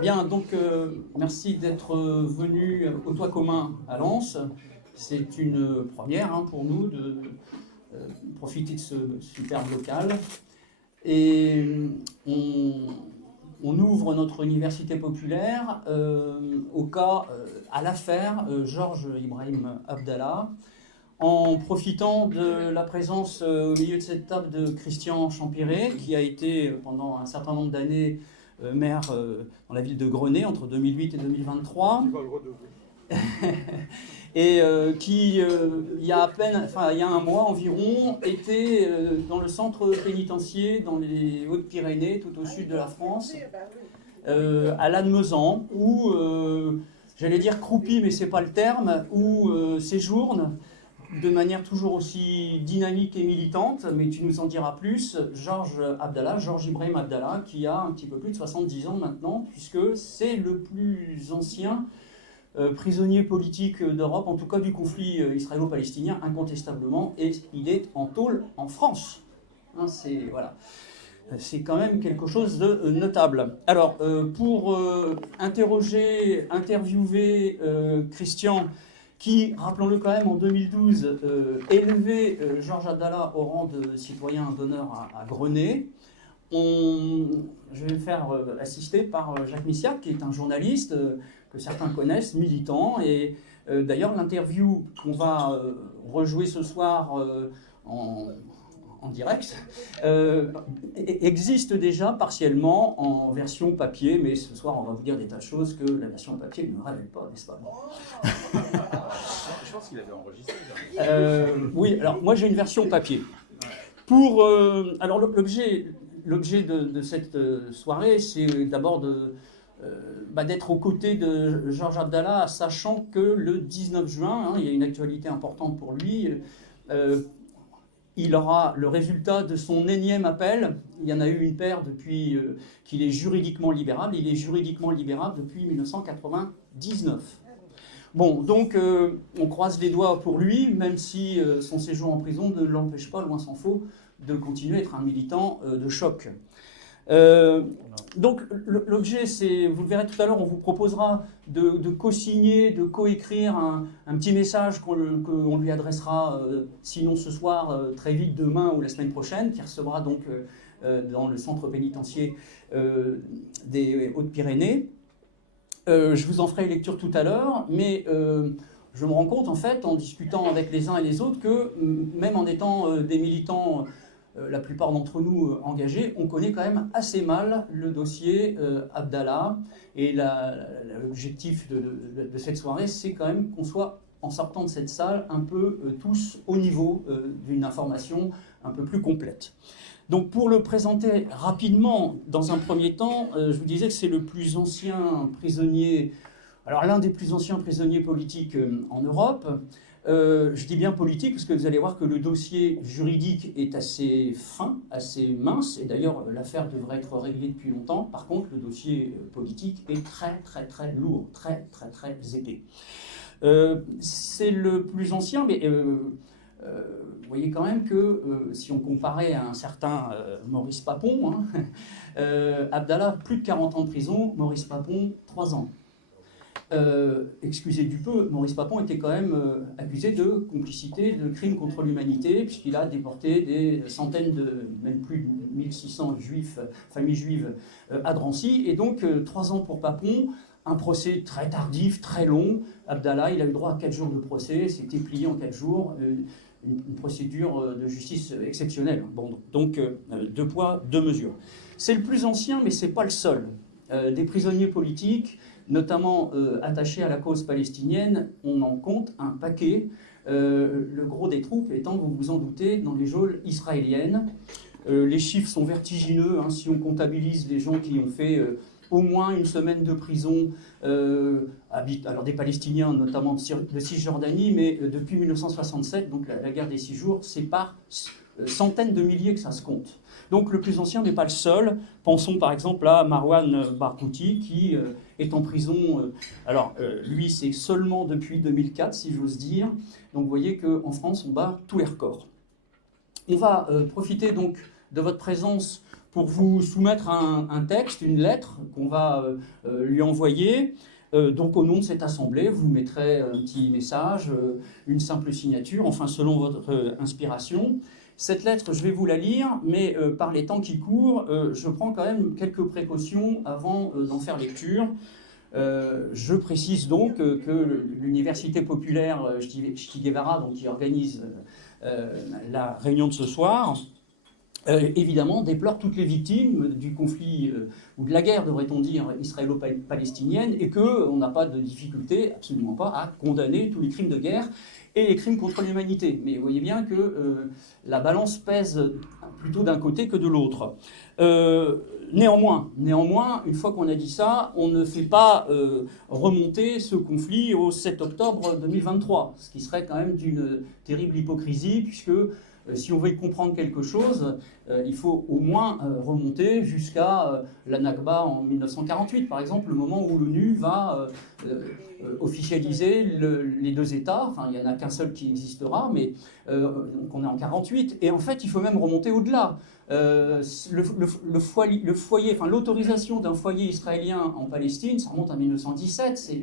Bien, donc merci d'être venu au Toit commun à Lens. C'est une première pour nous de profiter de ce superbe local. Et on, on ouvre notre université populaire au cas, à l'affaire Georges Ibrahim Abdallah, en profitant de la présence au milieu de cette table de Christian Champiré, qui a été pendant un certain nombre d'années maire dans la ville de Grenay entre 2008 et 2023. Et qui, il y a à peine, enfin il y a un mois environ, était dans le centre pénitentiaire dans les Hautes-Pyrénées, tout au sud de la France, à Lannemezan, où, j'allais dire croupi, mais c'est pas le terme, où séjourne de manière toujours aussi dynamique et militante, mais tu nous en diras plus, Georges Ibrahim Abdallah, qui a un petit peu plus de 70 ans maintenant, puisque c'est le plus ancien prisonnier politique d'Europe, en tout cas du conflit israélo-palestinien, incontestablement, et il est en tôle en France. Hein, c'est quand même quelque chose de notable. Alors, pour interviewer Christian, qui, rappelons-le quand même, en 2012, élevait Georges Abdallah au rang de citoyen d'honneur à Grenay. Je vais me faire assister par Jacques Missiac, qui est un journaliste que certains connaissent, militant. Et d'ailleurs, l'interview qu'on va rejouer ce soir en direct existe déjà partiellement en version papier, mais ce soir, on va vous dire des tas de choses que la version papier ne révèle pas, n'est-ce pas? Je pense qu'il avait enregistré. Oui, alors moi j'ai une version papier. Alors l'objet de cette soirée, c'est d'abord d'être aux côtés de Georges Abdallah, sachant que le 19 juin, il y a une actualité importante pour lui, il aura le résultat de son énième appel. Il y en a eu une paire depuis qu'il est juridiquement libérable. Il est juridiquement libérable depuis 1999. Bon, donc on croise les doigts pour lui, même si son séjour en prison ne l'empêche pas, loin s'en faut, de continuer à être un militant de choc. Donc l'objet, c'est, vous le verrez tout à l'heure, on vous proposera de co-signer, de co-écrire un petit message qu'on lui adressera, sinon ce soir, très vite demain ou la semaine prochaine, qui recevra donc dans le centre pénitentiaire des Hautes-Pyrénées. Je vous en ferai lecture tout à l'heure, mais je me rends compte en fait, en discutant avec les uns et les autres, que même en étant des militants, la plupart d'entre nous engagés, on connaît quand même assez mal le dossier Abdallah. Et l'objectif de cette soirée, c'est quand même qu'on soit, en sortant de cette salle, un peu tous au niveau d'une information un peu plus complète. Donc pour le présenter rapidement, dans un premier temps, je vous disais que c'est le plus ancien prisonnier, alors l'un des plus anciens prisonniers politiques en Europe. Je dis bien politique parce que vous allez voir que le dossier juridique est assez fin, assez mince, et d'ailleurs l'affaire devrait être réglée depuis longtemps. Par contre, le dossier politique est très très très lourd, très très très épais. C'est le plus ancien, mais vous voyez quand même que si on comparait à un certain Maurice Papon, Abdallah, plus de 40 ans de prison, Maurice Papon, 3 ans. Excusez du peu, Maurice Papon était quand même accusé de complicité de crimes contre l'humanité, puisqu'il a déporté des centaines même plus de 1600 familles juives à Drancy, et donc 3 ans pour Papon, un procès très tardif, très long. Abdallah, il a eu droit à 4 jours de procès, c'était plié en 4 jours, une procédure de justice exceptionnelle. Bon, donc 2 poids, 2 mesures. C'est le plus ancien, mais ce n'est pas le seul. Des prisonniers politiques, notamment attachés à la cause palestinienne, on en compte un paquet. Le gros des troupes étant, vous vous en doutez, dans les geôles israéliennes. Les chiffres sont vertigineux, si on comptabilise les gens qui ont fait au moins une semaine de prison, alors des Palestiniens, notamment de Cisjordanie, mais depuis 1967, donc la guerre des 6 jours, c'est par centaines de milliers que ça se compte. Donc le plus ancien n'est pas le seul. Pensons par exemple à Marwan Barghouti, qui est en prison. Lui, c'est seulement depuis 2004, si j'ose dire. Donc vous voyez qu'en France, on bat tous les records. On va profiter donc de votre présence pour vous soumettre un texte, une lettre qu'on va lui envoyer. Donc au nom de cette assemblée, vous mettrez un petit message, une simple signature, enfin selon votre inspiration. Cette lettre, je vais vous la lire, mais par les temps qui courent, je prends quand même quelques précautions avant d'en faire lecture. Je précise donc que l'Université populaire Che Guevara, donc, qui organise la réunion de ce soir, évidemment déplore toutes les victimes du conflit, ou de la guerre, devrait-on dire, israélo-palestinienne, et qu'on n'a pas de difficulté, absolument pas, à condamner tous les crimes de guerre et les crimes contre l'humanité. Mais vous voyez bien que la balance pèse plutôt d'un côté que de l'autre. Néanmoins, une fois qu'on a dit ça, on ne fait pas remonter ce conflit au 7 octobre 2023, ce qui serait quand même d'une terrible hypocrisie, puisque si on veut y comprendre quelque chose, il faut au moins remonter jusqu'à la Nakba en 1948, par exemple, le moment où l'ONU va officialiser les deux États. Enfin, il n'y en a qu'un seul qui existera, mais donc on est en 48. Et en fait, il faut même remonter au-delà. Le foyer, enfin, l'autorisation d'un foyer israélien en Palestine, ça remonte à 1917,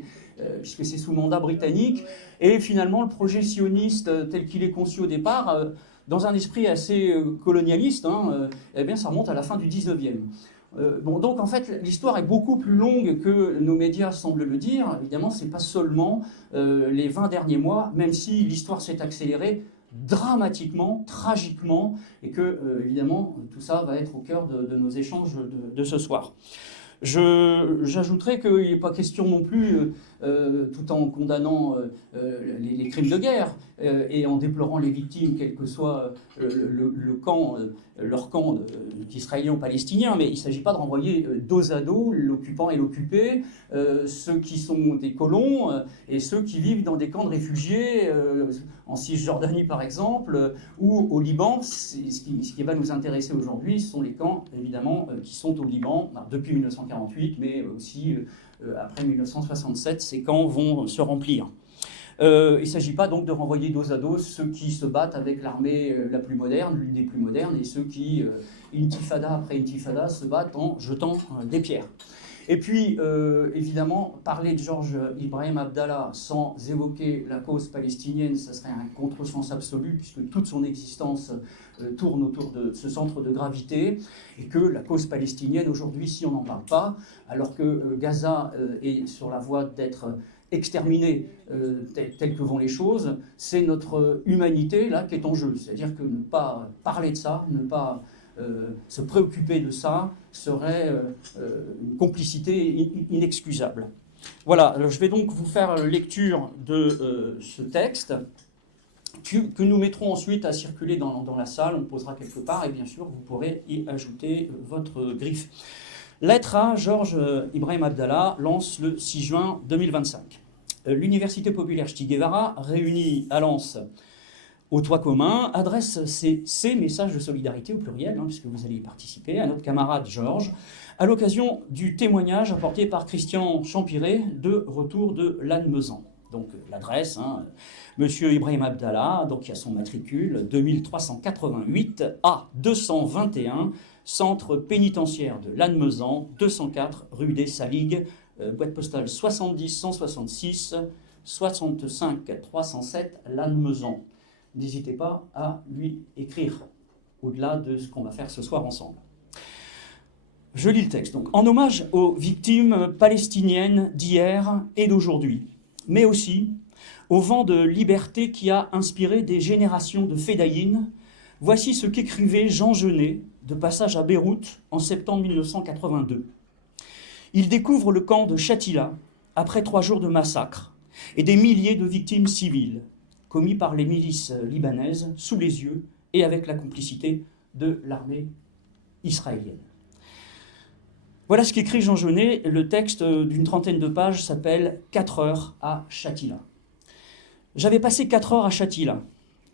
puisque c'est sous mandat britannique. Et finalement, le projet sioniste tel qu'il est conçu au départ, dans un esprit assez colonialiste, eh bien, ça remonte à la fin du 19e. Donc en fait, l'histoire est beaucoup plus longue que nos médias semblent le dire. Évidemment, ce n'est pas seulement les 20 derniers mois, même si l'histoire s'est accélérée dramatiquement, tragiquement, et que, évidemment, tout ça va être au cœur de nos échanges de ce soir. J'ajouterai qu'il n'est pas question non plus, tout en condamnant les crimes de guerre et en déplorant les victimes, quel que soit leur camp d'Israéliens ou Palestiniens, mais il ne s'agit pas de renvoyer dos à dos l'occupant et l'occupé, ceux qui sont des colons et ceux qui vivent dans des camps de réfugiés, en Cisjordanie par exemple, ou au Liban. Ce qui va nous intéresser aujourd'hui, ce sont les camps, évidemment, qui sont au Liban depuis 1948, mais aussi après 1967, ces camps vont se remplir. Il ne s'agit pas donc de renvoyer dos à dos ceux qui se battent avec l'armée la plus moderne, l'une des plus modernes, et ceux qui, intifada après intifada, se battent en jetant des pierres. Et puis, évidemment, parler de Georges Ibrahim Abdallah sans évoquer la cause palestinienne, ça serait un contresens absolu, puisque toute son existence tourne autour de ce centre de gravité, et que la cause palestinienne, aujourd'hui, si on n'en parle pas, alors que Gaza est sur la voie d'être exterminée telles que vont les choses, c'est notre humanité là qui est en jeu. C'est-à-dire que ne pas parler de ça, ne pas se préoccuper de ça serait une complicité inexcusable. Voilà, alors je vais donc vous faire lecture de ce texte que nous mettrons ensuite à circuler dans la salle, on posera quelque part, et bien sûr vous pourrez y ajouter votre griffe. Lettre à Georges Ibrahim Abdallah, Lens le 6 juin 2025. L'Université populaire Che Guevara, réunie à Lens au toit commun, adresse ces messages de solidarité au pluriel, puisque vous allez y participer, à notre camarade Georges, à l'occasion du témoignage apporté par Christian Champiré de retour de Lannemezan. Donc l'adresse, Monsieur Ibrahim Abdallah, donc il y a son matricule 2388 A 221, centre pénitentiaire de Lannemezan, 204 rue des Saligues, boîte postale 70 166 65 307 Lannemezan. N'hésitez pas à lui écrire, au-delà de ce qu'on va faire ce soir ensemble. Je lis le texte. Donc, en hommage aux victimes palestiniennes d'hier et d'aujourd'hui, mais aussi au vent de liberté qui a inspiré des générations de fédayines, voici ce qu'écrivait Jean Genet, de passage à Beyrouth, en septembre 1982. Il découvre le camp de Shatila, après 3 jours de massacre, et des milliers de victimes civiles, commis par les milices libanaises, sous les yeux et avec la complicité de l'armée israélienne. Voilà ce qu'écrit Jean Genet. Le texte d'une trentaine de pages s'appelle « 4 heures à Shatila ». J'avais passé 4 heures à Shatila.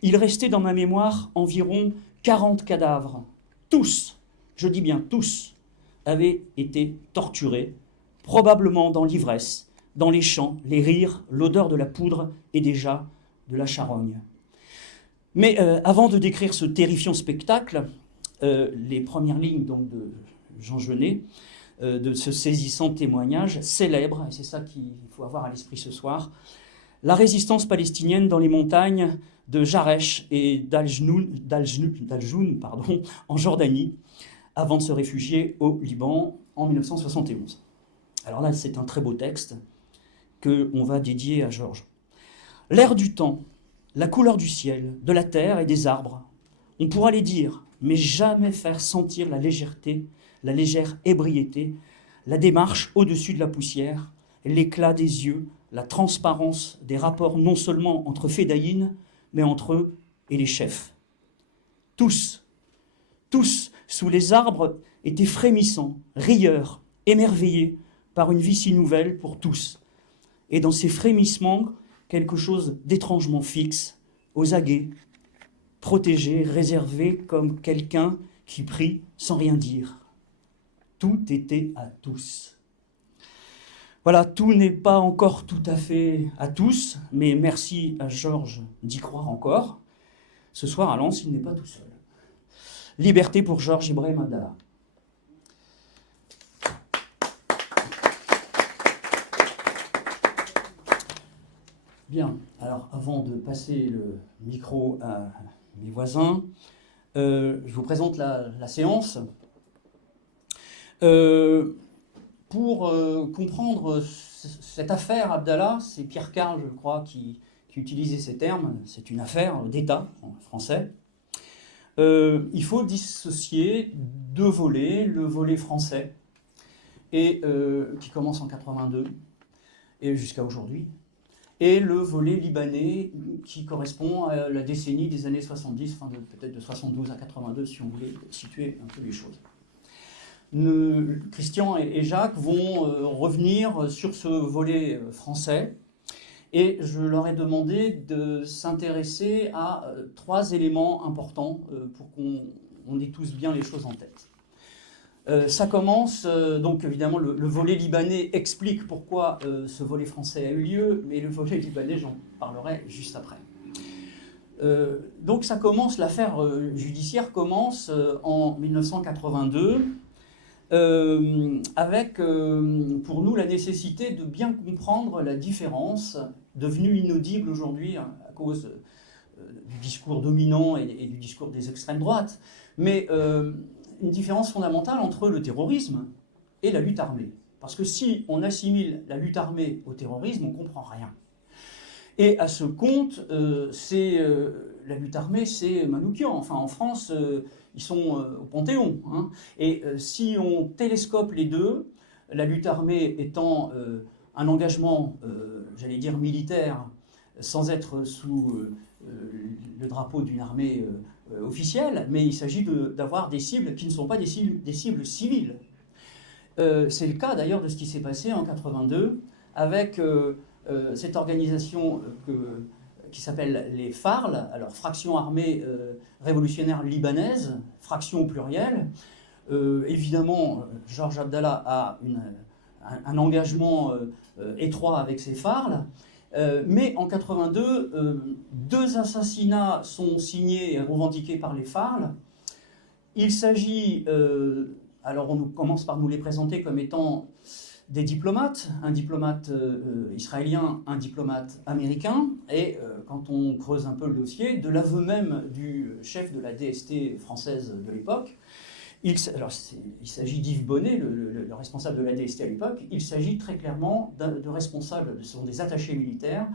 Il restait dans ma mémoire environ 40 cadavres. Tous, je dis bien tous, avaient été torturés, probablement dans l'ivresse, dans les chants, les rires, l'odeur de la poudre et déjà de la charogne. Mais avant de décrire ce terrifiant spectacle, les premières lignes donc, de Jean Genet, de ce saisissant témoignage célèbre, et c'est ça qu'il faut avoir à l'esprit ce soir, la résistance palestinienne dans les montagnes de Jaresh et d'Al-Jnoun, en Jordanie, avant de se réfugier au Liban en 1971. Alors là, c'est un très beau texte qu'on va dédier à Georges. L'air du temps, la couleur du ciel, de la terre et des arbres, on pourra les dire, mais jamais faire sentir la légèreté, la légère ébriété, la démarche au-dessus de la poussière, l'éclat des yeux, la transparence des rapports non seulement entre fédayines, mais entre eux et les chefs. Tous, sous les arbres, étaient frémissants, rieurs, émerveillés par une vie si nouvelle pour tous. Et dans ces frémissements, quelque chose d'étrangement fixe, aux aguets, protégé, réservé comme quelqu'un qui prie sans rien dire. Tout était à tous. Voilà, tout n'est pas encore tout à fait à tous, mais merci à Georges d'y croire encore. Ce soir à Lens, il n'est pas tout seul. Liberté pour Georges Ibrahim Abdallah. Bien, alors avant de passer le micro à mes voisins, je vous présente la séance. Pour comprendre cette affaire Abdallah, c'est Pierre Carl, je crois, qui utilisait ces termes. C'est une affaire d'État en français. Il faut dissocier deux volets, le volet français, et, qui commence en 82 et jusqu'à aujourd'hui, et le volet libanais qui correspond à la décennie des années 70, enfin peut-être de 72 à 82 si on voulait situer un peu les choses. Christian et Jacques vont revenir sur ce volet français et je leur ai demandé de s'intéresser à trois éléments importants pour qu'on ait tous bien les choses en tête. Ça commence, donc évidemment le volet libanais explique pourquoi ce volet français a eu lieu, mais le volet libanais, j'en parlerai juste après. Donc ça commence, l'affaire judiciaire commence en 1982, avec pour nous la nécessité de bien comprendre la différence, devenue inaudible aujourd'hui à cause du discours dominant et du discours des extrêmes droites, mais une différence fondamentale entre le terrorisme et la lutte armée. Parce que si on assimile la lutte armée au terrorisme, on ne comprend rien. Et à ce compte, la lutte armée, c'est Manoukian. Enfin, en France, ils sont au Panthéon. Hein. Et si on télescope les deux, la lutte armée étant un engagement, j'allais dire militaire, sans être sous le drapeau d'une armée officielle, mais il s'agit d'avoir des cibles qui ne sont pas des cibles civiles. C'est le cas d'ailleurs de ce qui s'est passé en 82 avec cette organisation qui s'appelle les FARL, alors Fraction Armée Révolutionnaire Libanaise, fraction au pluriel. Évidemment, Georges Abdallah a un engagement étroit avec ces FARL. Mais en 82, deux assassinats sont signés et revendiqués par les FARL. Il s'agit, alors on commence par nous les présenter comme étant des diplomates, un diplomate israélien, un diplomate américain, et quand on creuse un peu le dossier, de l'aveu même du chef de la DST française de l'époque, il s'agit d'Yves Bonnet, le responsable de la DST à l'époque. Il s'agit très clairement de responsables, ce sont des attachés militaires.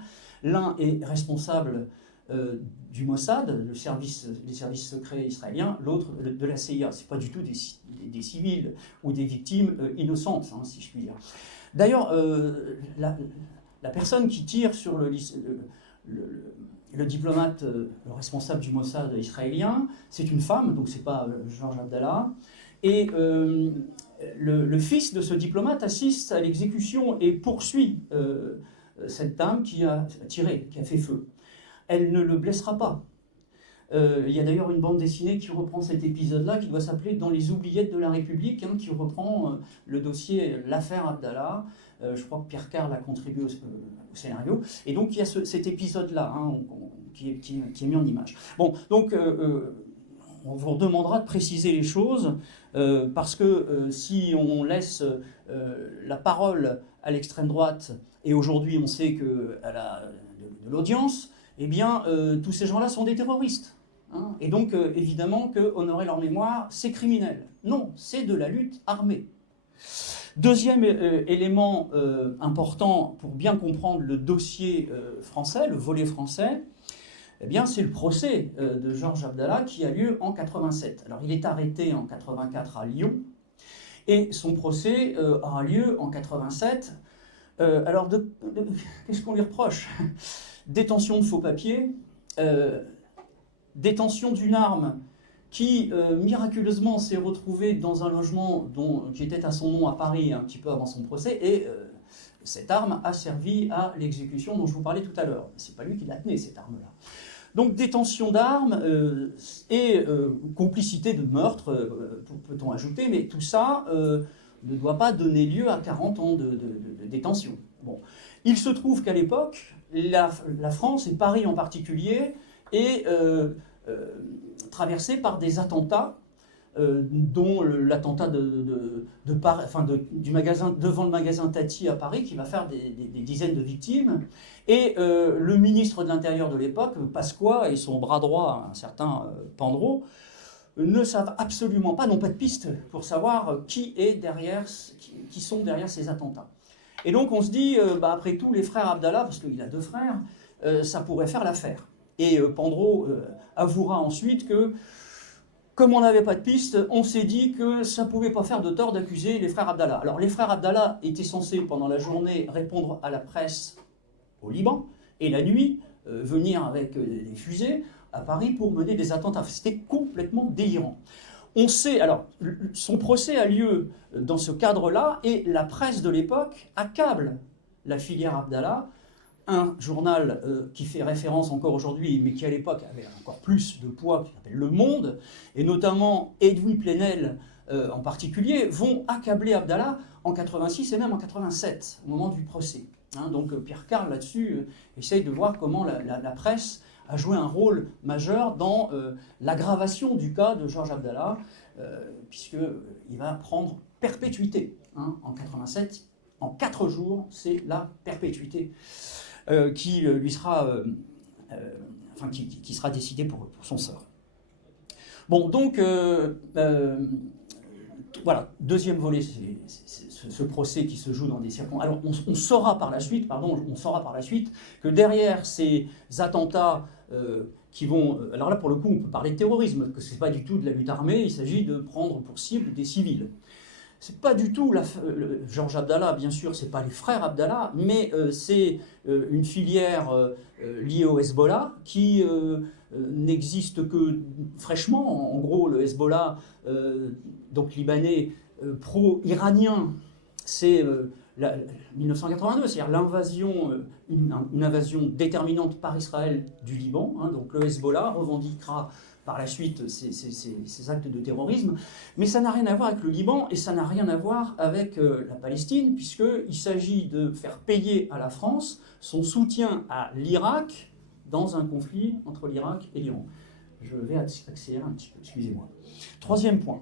L'un est responsable du Mossad, les services secrets israéliens, l'autre de la CIA. Ce n'est pas du tout des civils ou des victimes innocentes, hein, si je puis dire. D'ailleurs, la personne qui tire sur le diplomate, le responsable du Mossad israélien, c'est une femme, donc c'est pas Georges Abdallah. Et le fils de ce diplomate assiste à l'exécution et poursuit cette dame qui a tiré, qui a fait feu. Elle ne le blessera pas. Il y a d'ailleurs une bande dessinée qui reprend cet épisode-là, qui doit s'appeler Dans les oubliettes de la République, hein, qui reprend le dossier, l'affaire Abdallah. Je crois que Pierre Carl a contribué au scénario. Et donc il y a cet épisode-là hein, qui est mis en image. Bon, donc on vous demandera de préciser les choses, parce que si on laisse la parole à l'extrême droite, et aujourd'hui on sait qu'elle a de l'audience, eh bien tous ces gens-là sont des terroristes. Hein, et donc évidemment que honorer leur mémoire, c'est criminel. Non, c'est de la lutte armée. Deuxième élément important pour bien comprendre le dossier français, le volet français, eh bien, c'est le procès de Georges Abdallah qui a lieu en 87. Alors, il est arrêté en 84 à Lyon et son procès aura lieu en 87. Alors, qu'est-ce qu'on lui reproche? Détention de faux papiers, détention d'une arme qui, miraculeusement, s'est retrouvée dans un logement qui était à son nom à Paris un petit peu avant son procès, et cette arme a servi à l'exécution dont je vous parlais tout à l'heure. C'est pas lui qui la tenait, cette arme-là. Donc détention d'armes et complicité de meurtre, peut-on ajouter, mais tout ça ne doit pas donner lieu à 40 ans de détention. Bon. Il se trouve qu'à l'époque, la France, et Paris en particulier, est traversée par des attentats, dont l'attentat du magasin, devant le magasin Tati à Paris, qui va faire des dizaines de victimes. Et le ministre de l'Intérieur de l'époque, Pasqua, et son bras droit, un certain Pandro, ne savent absolument pas, n'ont pas de piste pour savoir qui sont derrière ces attentats. Et donc on se dit, après tout, les frères Abdallah, parce qu'il a 2 frères, ça pourrait faire l'affaire. Et Pandro avouera ensuite que, comme on n'avait pas de piste, on s'est dit que ça ne pouvait pas faire de tort d'accuser les frères Abdallah. Alors les frères Abdallah étaient censés, pendant la journée, répondre à la presse au Liban, et la nuit, venir avec des fusées à Paris pour mener des attentats. C'était complètement délirant. On sait, alors, son procès a lieu dans ce cadre-là, et la presse de l'époque accable la filière Abdallah, un journal qui fait référence encore aujourd'hui, mais qui à l'époque avait encore plus de poids, qui s'appelle Le Monde, et notamment Edoui Plenel en particulier, vont accabler Abdallah en 86 et même en 87, au moment du procès. Hein, donc Pierre Carl, là-dessus, essaye de voir comment la presse a joué un rôle majeur dans l'aggravation du cas de Georges Abdallah, puisqu'il va prendre perpétuité. Hein, en 87, en 4 jours, c'est la perpétuité qui lui sera, qui sera décidée pour son sort. Bon, donc, voilà, deuxième volet, c'est ce procès qui se joue dans des circonstances. Alors, on saura par la suite que derrière ces attentats qui vont... alors là, pour le coup, on peut parler de terrorisme, parce que ce n'est pas du tout de la lutte armée, il s'agit de prendre pour cible des civils. C'est pas du tout Georges Abdallah, bien sûr, c'est pas les frères Abdallah, mais c'est une filière liée au Hezbollah qui n'existe que fraîchement. En gros, le Hezbollah, donc libanais, pro-iranien, c'est 1982, c'est-à-dire l'invasion, une invasion déterminante par Israël du Liban. Hein, donc le Hezbollah revendiquera par la suite ces actes de terrorisme, mais ça n'a rien à voir avec le Liban et ça n'a rien à voir avec la Palestine, puisqu'il s'agit de faire payer à la France son soutien à l'Irak dans un conflit entre l'Irak et l'Iran. Je vais accélérer un petit peu, excusez-moi. Troisième point,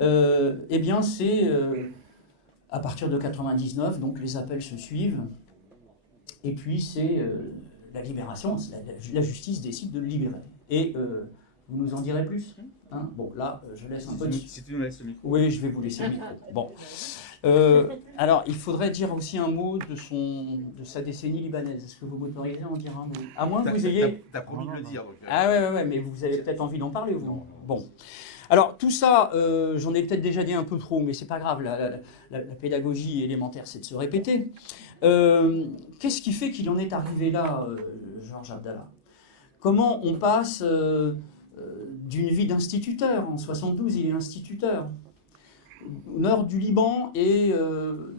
eh bien c'est à partir de 99, donc les appels se suivent, et puis c'est... la libération, la justice décide de le libérer. Et vous nous en direz plus, hein? Bon, là, je laisse un peu... Si tu nous laisses le micro. Oui, je vais vous laisser le micro. Bon. Alors, il faudrait dire aussi un mot de sa décennie libanaise. Est-ce que vous m'autorisez à en dire un mot? À moins que vous ayez... T'as promis de le dire. Donc, Ah ouais, mais vous avez peut-être envie d'en parler, vous. Bon. Alors, tout ça, j'en ai peut-être déjà dit un peu trop, mais c'est pas grave, la pédagogie élémentaire, c'est de se répéter. Qu'est-ce qui fait qu'il en est arrivé là, Georges Abdallah? Comment on passe d'une vie d'instituteur? En 72, il est instituteur. Au nord du Liban et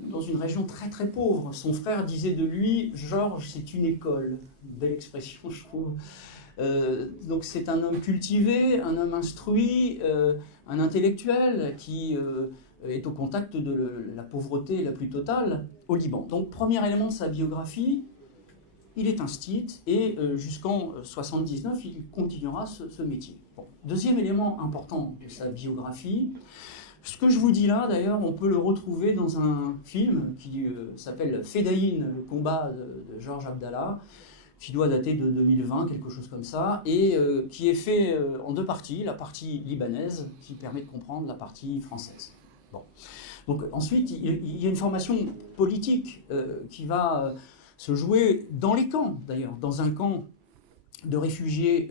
dans une région très très pauvre. Son frère disait de lui, Georges, c'est une école. Belle expression, je trouve. Donc c'est un homme cultivé, un homme instruit, un intellectuel qui est au contact de la pauvreté la plus totale au Liban. Donc premier élément de sa biographie, il est instite et jusqu'en 79, il continuera ce métier. Bon. Deuxième élément important de sa biographie, ce que je vous dis là, d'ailleurs, on peut le retrouver dans un film qui s'appelle Fedayeen, le combat de Georges Abdallah, qui doit dater de 2020, quelque chose comme ça, et qui est fait en deux parties, la partie libanaise, qui permet de comprendre la partie française. Bon. Donc ensuite, il y a une formation politique qui va se jouer dans les camps, d'ailleurs, dans un camp de réfugiés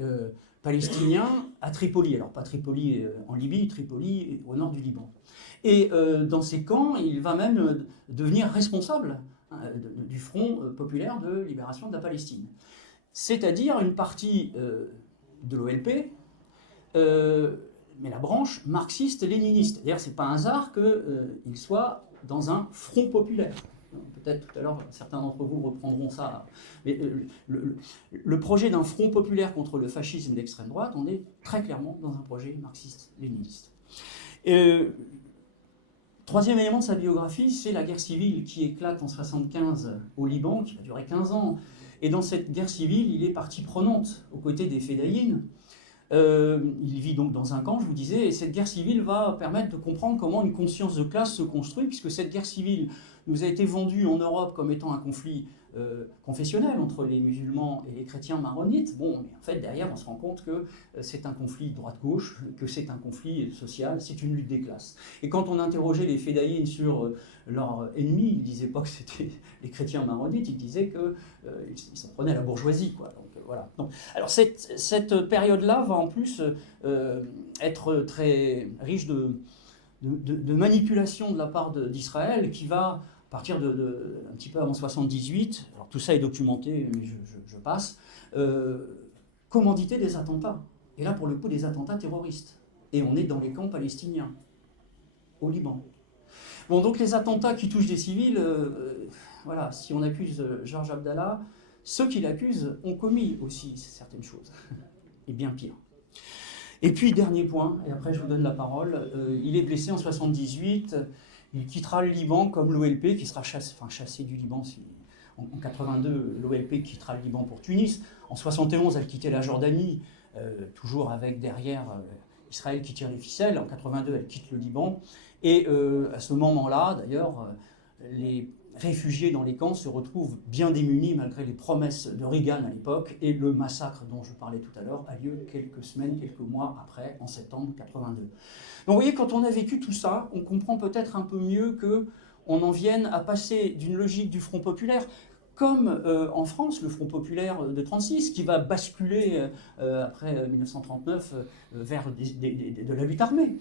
palestiniens à Tripoli. Alors pas Tripoli en Libye, Tripoli au nord du Liban. Et dans ces camps, il va même devenir responsable du Front populaire de libération de la Palestine. C'est-à-dire une partie de l'OLP, mais la branche marxiste-léniniste. D'ailleurs, ce n'est pas un hasard qu'il soit dans un front populaire. Peut-être tout à l'heure, certains d'entre vous reprendront ça. Mais le projet d'un front populaire contre le fascisme d'extrême droite, on est très clairement dans un projet marxiste-léniniste. Troisième élément de sa biographie, c'est la guerre civile qui éclate en 1975 au Liban, qui va durer 15 ans. Et dans cette guerre civile, il est partie prenante aux côtés des Fedayeen. Il vit donc dans un camp, je vous disais, et cette guerre civile va permettre de comprendre comment une conscience de classe se construit, puisque cette guerre civile nous a été vendue en Europe comme étant un conflit confessionnel entre les musulmans et les chrétiens maronites. Bon, mais en fait, derrière, on se rend compte que c'est un conflit droite-gauche, que c'est un conflit social, c'est une lutte des classes. Et quand on interrogeait les Fedayeen sur leur ennemi, ils ne disaient pas que c'était les chrétiens maronites, ils disaient qu'ils s'en prenaient à la bourgeoisie, quoi. Donc, voilà. Donc, alors cette période-là va en plus être très riche de manipulation de la part d'Israël, qui va, à partir un petit peu avant 78, alors tout ça est documenté, mais je passe, commanditer des attentats. Et là, pour le coup, des attentats terroristes. Et on est dans les camps palestiniens, au Liban. Bon, donc les attentats qui touchent des civils, voilà, si on accuse Georges Abdallah, ceux qui l'accusent ont commis aussi certaines choses, et bien pire. Et puis, dernier point, et après je vous donne la parole, il est blessé en 78, il quittera le Liban comme l'OLP, qui sera chassé du Liban. En 82, l'OLP quittera le Liban pour Tunis. En 71, elle quittait la Jordanie, toujours avec derrière Israël qui tire les ficelles. En 82, elle quitte le Liban. Et à ce moment-là, d'ailleurs, les réfugiés dans les camps se retrouvent bien démunis malgré les promesses de Reagan à l'époque, et le massacre dont je parlais tout à l'heure a lieu quelques semaines, quelques mois après, en septembre 82. Donc vous voyez, quand on a vécu tout ça, on comprend peut-être un peu mieux qu'on en vienne à passer d'une logique du Front populaire, comme en France, le Front populaire de 1936, qui va basculer après 1939 vers de la lutte armée.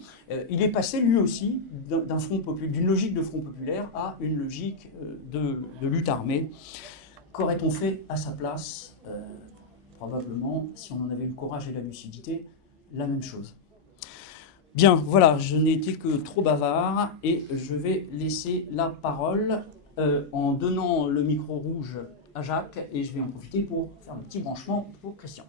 Il est passé lui aussi d'une logique de Front populaire à une logique de lutte armée. Qu'aurait-on fait à sa place? Probablement, si on en avait eu le courage et la lucidité, la même chose. Bien, voilà, je n'ai été que trop bavard et je vais laisser la parole en donnant le micro rouge à Jacques, et je vais en profiter pour faire un petit branchement pour Christian.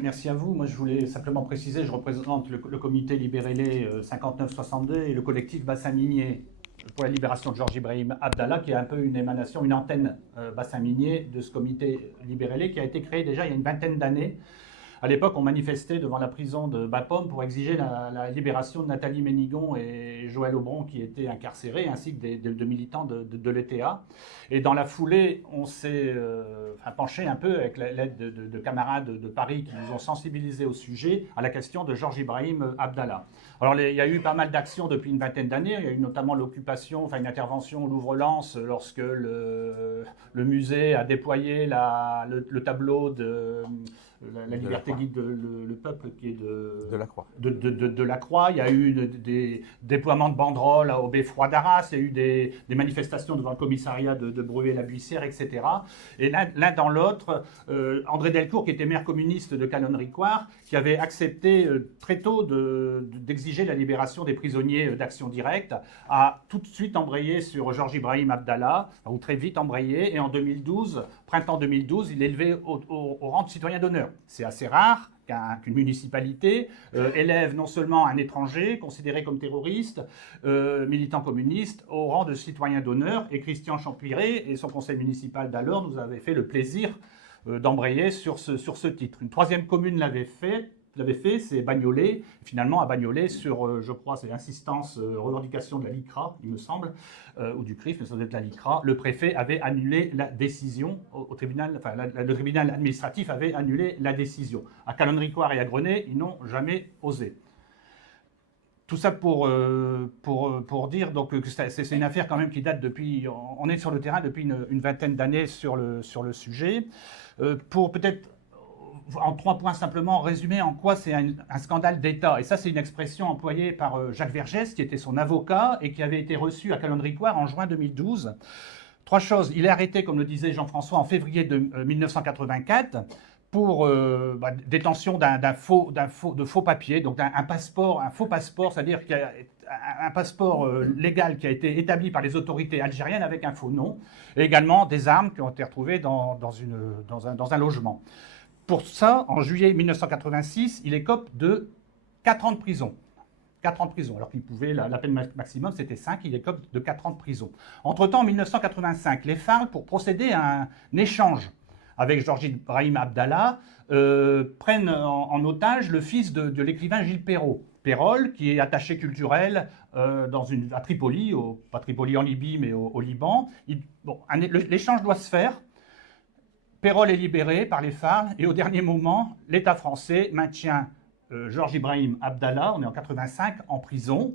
Merci à vous. Moi, je voulais simplement préciser, je représente le comité Libérez-les 59-62 et le collectif Bassin Minier pour la libération de Georges Ibrahim Abdallah, qui est un peu une émanation, une antenne Bassin Minier de ce comité Libérez-les, qui a été créé déjà il y a une vingtaine d'années. À l'époque, on manifestait devant la prison de Bapaume pour exiger la libération de Nathalie Ménigon et Joël Aubron, qui étaient incarcérés, ainsi que de militants de l'ETA. Et dans la foulée, on s'est penché un peu, avec l'aide de camarades de Paris qui nous ont sensibilisés au sujet, à la question de Georges Ibrahim Abdallah. Alors, il y a eu pas mal d'actions depuis une vingtaine d'années. Il y a eu notamment l'occupation, une intervention au Louvre-Lens, lorsque le musée a déployé le tableau de la liberté guide le peuple, qui est de la Croix. Il y a eu des déploiements de banderoles au beffroi d'Arras. Il y a eu des manifestations devant le commissariat de Bruay-la-Buissière, etc. Et l'un dans l'autre, André Delcourt, qui était maire communiste de Calonne-Ricoire, qui avait accepté très tôt d'exiger la libération des prisonniers d'Action Directe, a tout de suite embrayé sur Georges Ibrahim Abdallah, ou très vite embrayé, et en 2012, printemps 2012, il est élevé au rang de citoyen d'honneur. C'est assez rare, qu'une municipalité, élève non seulement un étranger considéré comme terroriste, militant communiste, au rang de citoyen d'honneur. Et Christian Champiré et son conseil municipal d'alors nous avaient fait le plaisir d'embrayer sur ce titre. Une troisième commune l'avait fait, c'est Bagnolet. Finalement, à Bagnolet, sur, je crois, c'est insistance, revendication de la LICRA, il me semble, ou du CRIF, mais ça doit être la LICRA, le préfet avait annulé la décision au tribunal, enfin, le tribunal administratif avait annulé la décision. À Calonne-Ricoire et à Grenay, ils n'ont jamais osé. Tout ça pour dire donc, que c'est une affaire quand même qui date depuis, on est sur le terrain depuis une vingtaine d'années sur le sujet. Pour peut-être, en 3 points simplement, résumer en quoi c'est un scandale d'État. Et ça, c'est une expression employée par Jacques Vergès, qui était son avocat et qui avait été reçu à Calonne-Ricoire en juin 2012. 3 choses. Il est arrêté, comme le disait Jean-François, en février 1984 pour détention de faux papiers, donc un faux passeport, c'est-à-dire un passeport légal qui a été établi par les autorités algériennes avec un faux nom, et également des armes qui ont été retrouvées dans un logement. Pour ça, en juillet 1986, il écope de 4 ans de prison. 4 ans de prison, alors qu'il pouvait, la peine maximum c'était 5, il écope de 4 ans de prison. Entre-temps, en 1985, les FARC, pour procéder à un échange avec Georges Ibrahim Abdallah, prennent en otage le fils de l'écrivain Gilles Perrault. Perrol, qui est attaché culturel à Tripoli, pas Tripoli en Libye, mais au Liban. L'échange doit se faire. Perrol est libéré par les FARC et au dernier moment, l'État français maintient Georges Ibrahim Abdallah, on est en 85, en prison,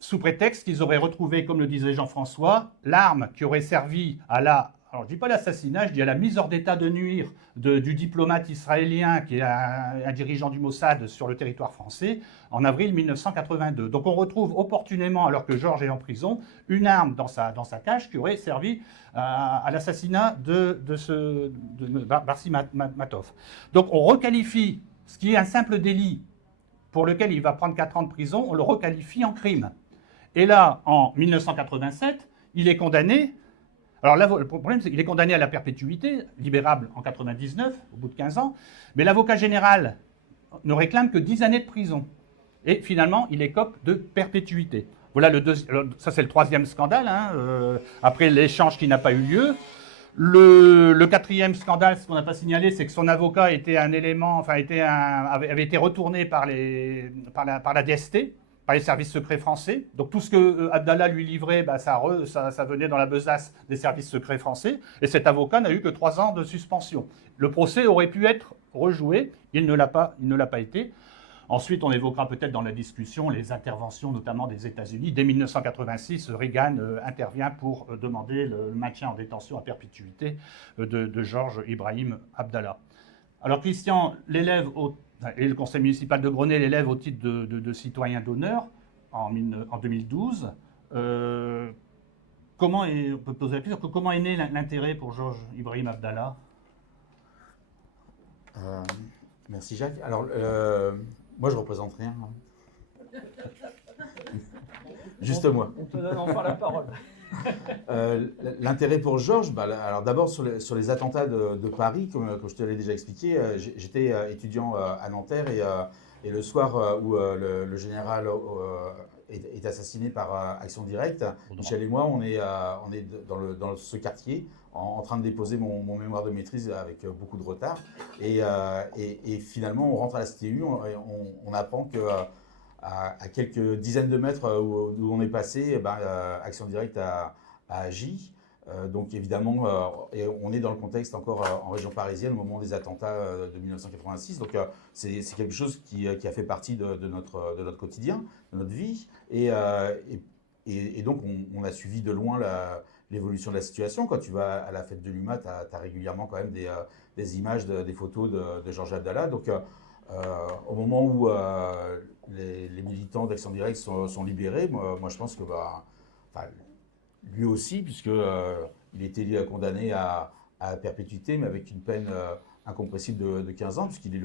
sous prétexte qu'ils auraient retrouvé, comme le disait Jean-François, l'arme qui aurait servi alors je ne dis pas l'assassinat, je dis à la mise hors d'état de nuire du diplomate israélien qui est un dirigeant du Mossad sur le territoire français en avril 1982. Donc on retrouve opportunément, alors que Georges est en prison, une arme dans sa cage qui aurait servi à l'assassinat de Barsi Matov. Donc on requalifie ce qui est un simple délit pour lequel il va prendre 4 ans de prison, on le requalifie en crime. Et là, en 1987, il est condamné. Alors là, le problème, c'est qu'il est condamné à la perpétuité, libérable en 99, au bout de 15 ans, mais l'avocat général ne réclame que 10 années de prison. Et finalement, il écope de perpétuité. Voilà ça c'est le 3e scandale, après l'échange qui n'a pas eu lieu. Le 4e scandale, ce qu'on n'a pas signalé, c'est que son avocat était avait été retourné par la DST, par les services secrets français. Donc tout ce que Abdallah lui livrait, ça venait dans la besace des services secrets français. Et cet avocat n'a eu que 3 ans de suspension. Le procès aurait pu être rejoué, il ne l'a pas été. Ensuite, on évoquera peut-être dans la discussion les interventions, notamment des États-Unis. Dès 1986, Reagan intervient pour demander le maintien en détention à perpétuité de Georges Ibrahim Abdallah. Alors Christian, l'élève et le conseil municipal de Grenay l'élève au titre de citoyen d'honneur en 2012. On peut poser la question, comment est né l'intérêt pour Georges Ibrahim Abdallah? Merci Jacques. Alors, moi je représente rien. Juste moi. On te donne enfin la parole. L'intérêt pour Georges, alors d'abord sur les attentats de Paris, comme je te l'ai déjà expliqué, j'étais étudiant à Nanterre et le soir où le général est assassiné par Action Directe, Michel et moi, on est dans ce quartier en train de déposer mon mémoire de maîtrise avec beaucoup de retard. Et finalement, on rentre à la CTU, on apprend que à quelques dizaines de mètres où on est passé, Action Directe a agi. Donc évidemment, et on est dans le contexte encore en région parisienne au moment des attentats de 1986. Donc c'est quelque chose qui a fait partie de notre quotidien, de notre vie. Et donc on a suivi de loin l'évolution de la situation. Quand tu vas à la fête de l'UMA, tu as régulièrement quand même des images, des photos de Georges Abdallah. Donc au moment où les militants d'Action Directe sont libérés, moi je pense que lui aussi, puisqu'il était condamné à perpétuité, mais avec une peine incompressible de 15 ans, puisqu'il est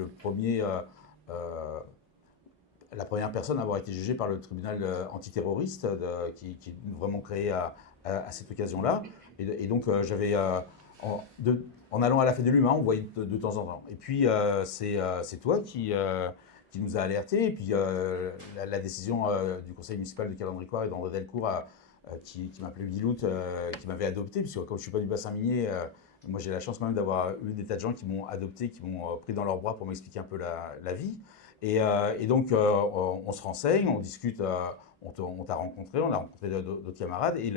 la première personne à avoir été jugée par le tribunal antiterroriste, qui est vraiment créé à cette occasion-là. Et donc j'avais en allant à la fête de l'humain, on voyait de temps en temps. Et puis, c'est toi qui nous a alertés. Et puis, la décision du conseil municipal de Calandricourt et d'André Delcourt qui m'appelait Bilout, qui m'avait adopté, puisque comme je ne suis pas du bassin minier, moi j'ai la chance quand même d'avoir eu des tas de gens qui m'ont adopté, qui m'ont pris dans leurs bras pour m'expliquer un peu la vie. Et donc, on se renseigne, on discute, on t'a rencontré, on a rencontré d'autres camarades, et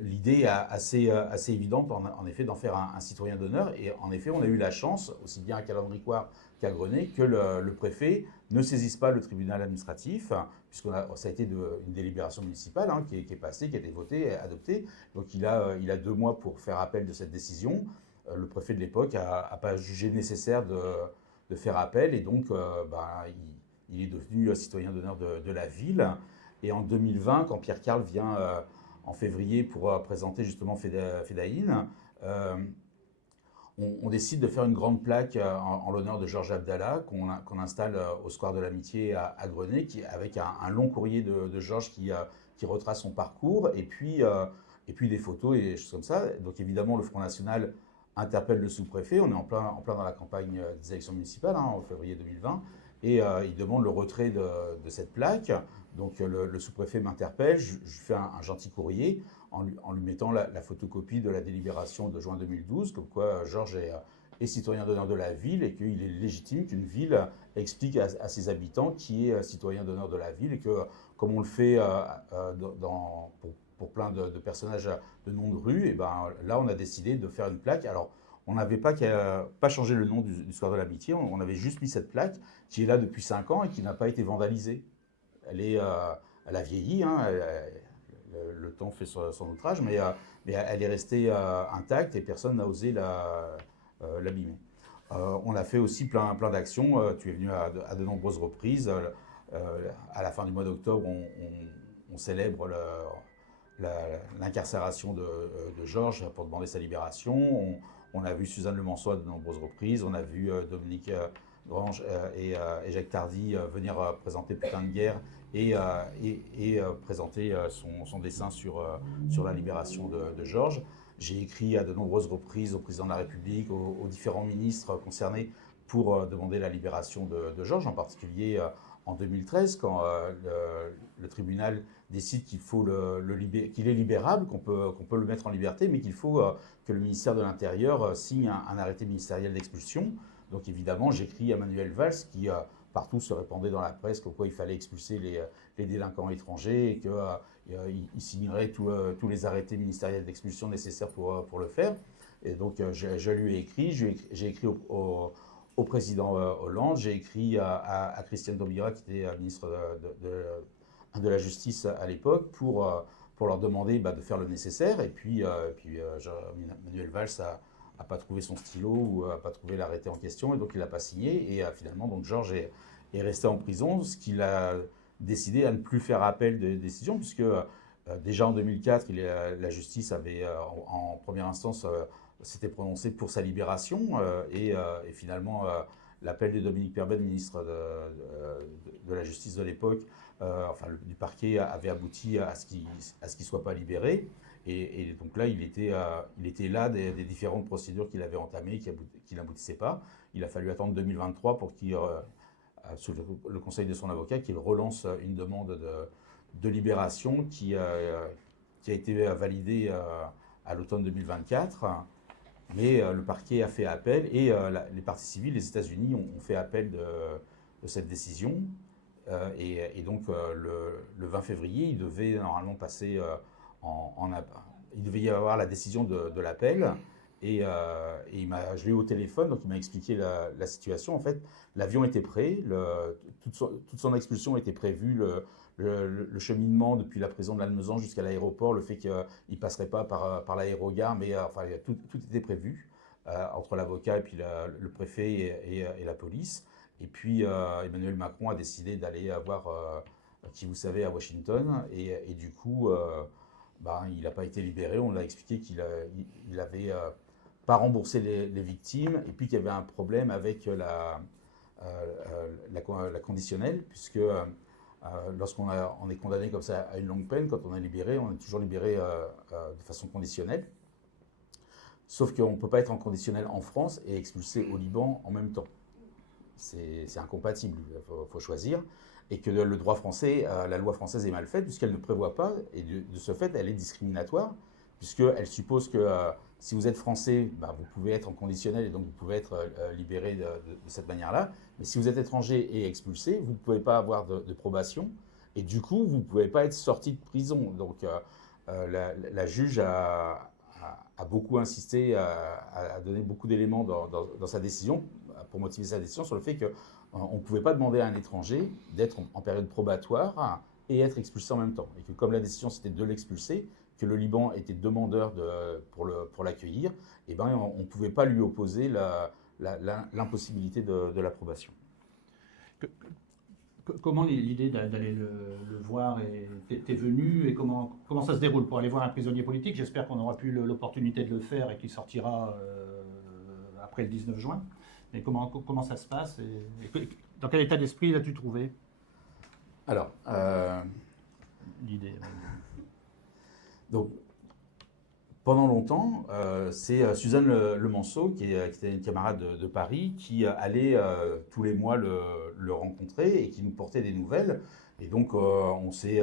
l'idée est assez évidente, en effet, d'en faire un citoyen d'honneur. Et en effet, on a eu la chance, aussi bien à Calandricourt qu'à Grenay, que le préfet ne saisisse pas le tribunal administratif, puisque ça a été une délibération municipale qui est passée, qui a été votée, adoptée. Donc il a 2 mois pour faire appel de cette décision. Le préfet de l'époque n'a pas jugé nécessaire de faire appel, et donc il est devenu citoyen d'honneur de la ville. Et en 2020, quand Pierre Carl vient en février pour présenter justement Fedaïn, on décide de faire une grande plaque en l'honneur de Georges Abdallah qu'on installe au Square de l'Amitié à Grenay, avec un long courrier de Georges qui retrace son parcours, et puis des photos et des choses comme ça. Donc évidemment, le Front National interpelle le sous-préfet. On est en plein dans la campagne des élections municipales, en février 2020, et il demande le retrait de cette plaque. Donc le sous-préfet m'interpelle, je fais un gentil courrier en lui mettant la photocopie de la délibération de juin 2012, comme quoi Georges est citoyen d'honneur de la ville, et qu'il est légitime qu'une ville explique à ses habitants qui est citoyen d'honneur de la ville, et que, comme on le fait pour plein de personnages de noms de rue, et ben là on a décidé de faire une plaque. Alors on n'avait pas changé le nom du Square de l'Amitié, on avait juste mis cette plaque qui est là depuis 5 ans et qui n'a pas été vandalisée. Elle a vieilli, le temps fait son outrage, mais elle est restée intacte et personne n'a osé l'abîmer. On a fait aussi plein d'actions. Tu es venu à de nombreuses reprises. À la fin du mois d'octobre, on célèbre l'incarcération de Georges pour demander sa libération. On a vu Suzanne Lemançois à de nombreuses reprises. On a vu Dominique Grange et Jacques Tardy venir présenter Putain de guerre et présenter son dessin sur la libération de Georges. J'ai écrit à de nombreuses reprises au président de la République, aux différents ministres concernés pour demander la libération de Georges, en particulier en 2013, quand le tribunal décide qu'il est libérable, qu'on peut le mettre en liberté, mais qu'il faut que le ministère de l'Intérieur signe un arrêté ministériel d'expulsion. Donc évidemment, j'écris à Manuel Valls, qui partout se répandait dans la presse, quoi il fallait expulser les délinquants étrangers, et qu'il signerait tous les arrêtés ministériels d'expulsion nécessaires pour le faire. Et donc je lui ai écrit, j'ai écrit au président Hollande, j'ai écrit à Christiane Taubira, qui était ministre de la Justice à l'époque, pour leur demander de faire le nécessaire. Et puis Manuel Valls n'a pas trouvé son stylo ou n'a pas trouvé l'arrêté en question, et donc il n'a pas signé. Et finalement, donc Georges est resté en prison, ce qu'il a décidé à ne plus faire appel de décision, puisque déjà en 2004, la justice avait, en première instance, s'était prononcée pour sa libération, et finalement, l'appel de Dominique Perben, ministre de la Justice de l'époque, du parquet, avait abouti à ce qu'il ne soit pas libéré. Et donc là, il était là des différentes procédures qu'il avait entamées, qui n'aboutissaient pas. Il a fallu attendre 2023 pour qu'il, sous le conseil de son avocat, qu'il relance une demande de libération qui a été validée à l'automne 2024. Mais le parquet a fait appel, et les parties civiles, les États-Unis, ont fait appel de cette décision. Et donc le 20 février, il devait normalement passer il devait y avoir la décision de l'appel, et je l'ai eu au téléphone, donc il m'a expliqué la situation. En fait, l'avion était prêt, toute son expulsion était prévue, le cheminement depuis la prison de l'Almezan jusqu'à l'aéroport, le fait qu'il ne passerait pas par l'aérogare, mais tout était prévu entre l'avocat et puis le préfet et la police. Et puis Emmanuel Macron a décidé d'aller voir qui vous savez à Washington, et du coup il n'a pas été libéré. On l'a expliqué qu'il n'avait pas remboursé les victimes, et puis qu'il y avait un problème avec la conditionnelle, puisque lorsqu'on est condamné comme ça à une longue peine, quand on est libéré, on est toujours libéré de façon conditionnelle. Sauf qu'on ne peut pas être en conditionnel en France et expulsé au Liban en même temps. C'est incompatible, il faut choisir. Et que le droit français, la loi française est mal faite puisqu'elle ne prévoit pas, et de ce fait, elle est discriminatoire, puisqu'elle suppose que si vous êtes français, vous pouvez être en conditionnel et donc vous pouvez être libéré de cette manière-là. Mais si vous êtes étranger et expulsé, vous ne pouvez pas avoir de probation et du coup, vous ne pouvez pas être sorti de prison. Donc la juge a beaucoup insisté, a donné beaucoup d'éléments dans sa décision pour motiver sa décision sur le fait qu'on ne pouvait pas demander à un étranger d'être en période probatoire et être expulsé en même temps. Et que comme la décision c'était de l'expulser, que le Liban était demandeur pour l'accueillir, et on ne pouvait pas lui opposer l'impossibilité de l'approbation. Comment l'idée d'aller le voir t'est venue et comment ça se déroule pour aller voir un prisonnier politique? J'espère qu'on aura pu l'opportunité de le faire et qu'il sortira après le 19 juin. Mais comment ça se passe et dans quel état d'esprit l'as-tu trouvé? Alors, l'idée. Donc, pendant longtemps, c'est Suzanne Lemanceau, qui était une camarade de Paris, qui allait tous les mois le rencontrer et qui nous portait des nouvelles. Et donc, on s'est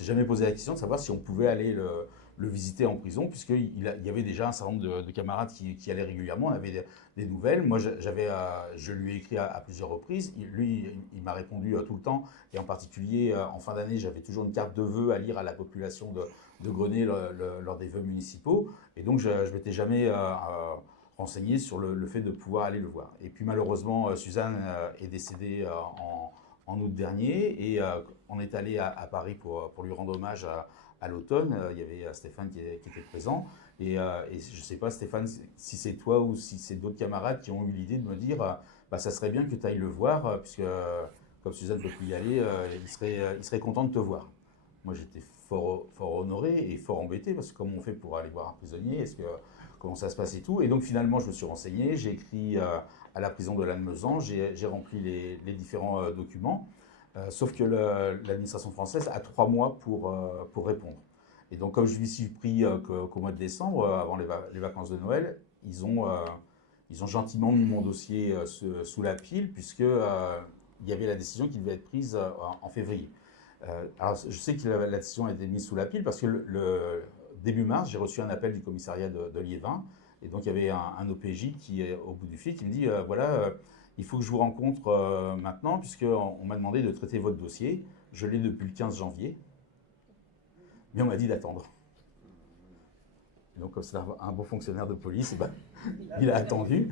jamais posé la question de savoir si on pouvait aller le visiter en prison, puisqu'il y avait déjà un certain nombre de camarades qui allaient régulièrement, on avait des nouvelles. Moi, je lui ai écrit à plusieurs reprises. Il m'a répondu tout le temps, et en particulier en fin d'année, j'avais toujours une carte de vœux à lire à la population de Grenay lors des vœux municipaux. Et donc, je ne m'étais jamais renseigné sur le fait de pouvoir aller le voir. Et puis, malheureusement, Suzanne est décédée en août dernier, et on est allé à Paris pour lui rendre hommage à l'automne. Il y avait Stéphane qui était présent. Et je ne sais pas, Stéphane, si c'est toi ou si c'est d'autres camarades qui ont eu l'idée de me dire ça serait bien que tu ailles le voir, puisque comme Suzanne ne peut plus y aller, il serait content de te voir. Moi, j'étais fort honoré et fort embêté, parce que comment on fait pour aller voir un prisonnier, comment ça se passe et tout. Et donc finalement, je me suis renseigné, j'ai écrit à la prison de Lannemezan, j'ai rempli les différents documents, sauf que l'administration française a 3 mois pour répondre. Et donc comme je lui suis pris qu'au mois de décembre, avant les vacances de Noël, ils ont gentiment mis mon dossier sous la pile, puisque il y avait la décision qui devait être prise en février. Alors, je sais que la décision a été mise sous la pile parce que le début mars, j'ai reçu un appel du commissariat de Liévin. Et donc, il y avait un OPJ qui est au bout du fil qui me dit il faut que je vous rencontre maintenant, puisqu'on m'a demandé de traiter votre dossier. Je l'ai depuis le 15 janvier. Mais on m'a dit d'attendre. Donc, comme c'est un bon fonctionnaire de police, il a attendu.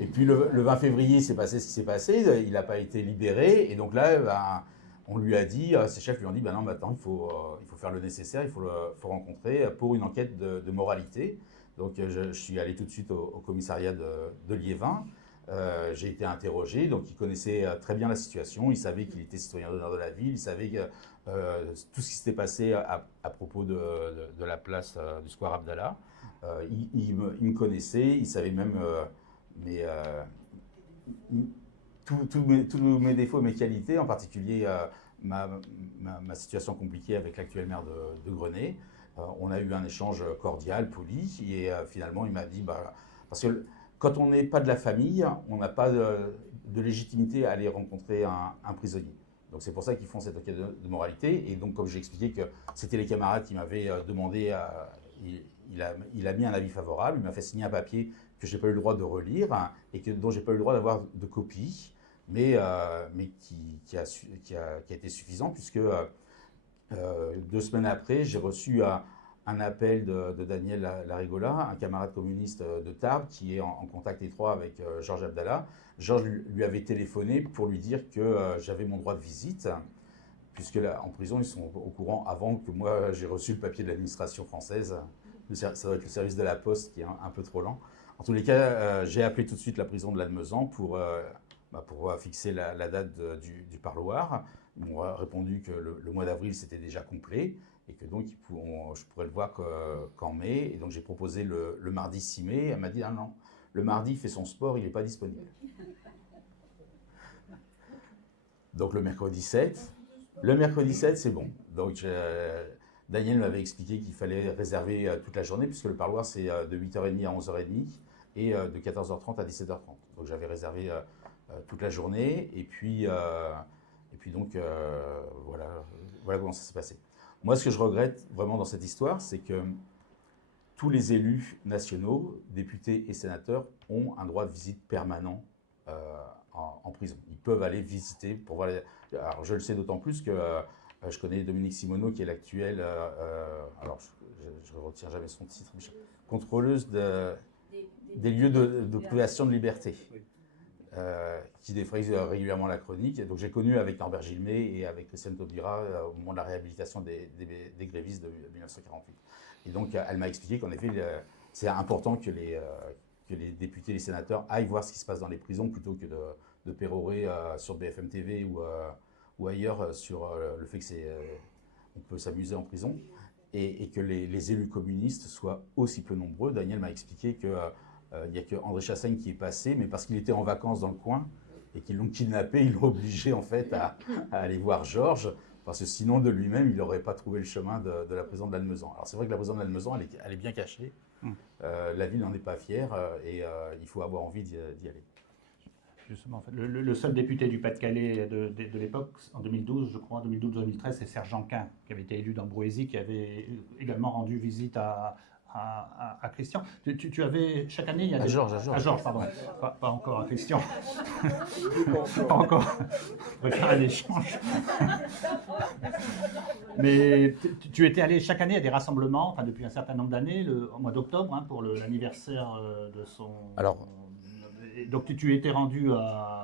Et puis, le 20 février, c'est passé ce qui s'est passé. Il n'a pas été libéré. Et donc là, on lui a dit, ses chefs lui ont dit, non, maintenant, il faut faire le nécessaire, il faut rencontrer pour une enquête de moralité. Donc, je suis allé tout de suite au commissariat de Liévin. J'ai été interrogé, donc il connaissait très bien la situation, il savait qu'il était citoyen d'honneur de la ville, il savait tout ce qui s'était passé à propos de la place du square Abdallah. Il me connaissait, il savait même tous mes défauts et mes qualités, en particulier ma situation compliquée avec l'actuel maire de Grenay. On a eu un échange cordial, poli, et finalement il m'a dit, parce que quand on n'est pas de la famille, on n'a pas de légitimité à aller rencontrer un prisonnier. Donc c'est pour ça qu'ils font cette enquête de moralité. Et donc comme j'ai expliqué que c'était les camarades qui m'avaient demandé, il a mis un avis favorable, il m'a fait signer un papier que je n'ai pas eu le droit de relire et dont je n'ai pas eu le droit d'avoir de copie, mais qui a été suffisant, puisque 2 semaines après, j'ai reçu un appel de Daniel Larigola, un camarade communiste de Tarbes, qui est en contact étroit avec Georges Abdallah. Georges lui avait téléphoné pour lui dire que j'avais mon droit de visite, puisque là, en prison, ils sont au courant avant que moi j'ai reçu le papier de l'administration française. Ça doit être le service de la Poste qui est un peu trop lent. En tous les cas, j'ai appelé tout de suite la prison de Lannemezan pour fixer la date du parloir. Ils m'ont répondu que le mois d'avril, c'était déjà complet et que donc je pourrais le voir qu'en mai. Et donc j'ai proposé le mardi 6 mai. Elle m'a dit non, le mardi, il fait son sport, il n'est pas disponible. Donc le mercredi 7, c'est bon. Donc Daniel m'avait expliqué qu'il fallait réserver toute la journée, puisque le parloir, c'est de 8h30 à 11h30 et de 14h30 à 17h30. Donc j'avais réservé toute la journée, et puis donc voilà comment ça s'est passé. Moi, ce que je regrette vraiment dans cette histoire, c'est que tous les élus nationaux, députés et sénateurs, ont un droit de visite permanent en prison. Ils peuvent aller visiter pour voir. Alors, je le sais d'autant plus que je connais Dominique Simoneau, qui est l'actuelle, alors je ne retiens jamais son titre, contrôleuse des lieux de privation de liberté, qui défraye régulièrement la chronique. Donc j'ai connu avec Norbert Gilmé et avec Christiane Taubira au moment de la réhabilitation des grévistes de 1948. Et donc elle m'a expliqué qu'en effet, c'est important que les députés et les sénateurs aillent voir ce qui se passe dans les prisons plutôt que de pérorer sur BFM TV ou ailleurs sur le fait qu'on peut s'amuser en prison, et que les élus communistes soient aussi peu nombreux. Daniel m'a expliqué qu'il n'y a que André Chassaigne qui est passé, mais parce qu'il était en vacances dans le coin et qu'ils l'ont kidnappé, ils l'ont obligé en fait à aller voir Georges, parce que sinon de lui-même il n'aurait pas trouvé le chemin de la prison de Lannemezan. Alors c'est vrai que la prison de Lannemezan elle est bien cachée, la ville n'en est pas fière, et il faut avoir envie d'y aller. Justement, en fait, le seul député du Pas-de-Calais de l'époque, en 2012, je crois, 2012-2013, c'est Serge Janquin, qui avait été élu dans Brouésie, qui avait également rendu visite à Christian. Tu avais, chaque année, il y a à Georges, à Georges, pardon. Pas encore à Christian. Pas encore. On va faire un échange. Mais tu étais allé chaque année à des rassemblements, enfin depuis un certain nombre d'années, au mois d'octobre, pour l'anniversaire de son... Alors, donc tu étais rendu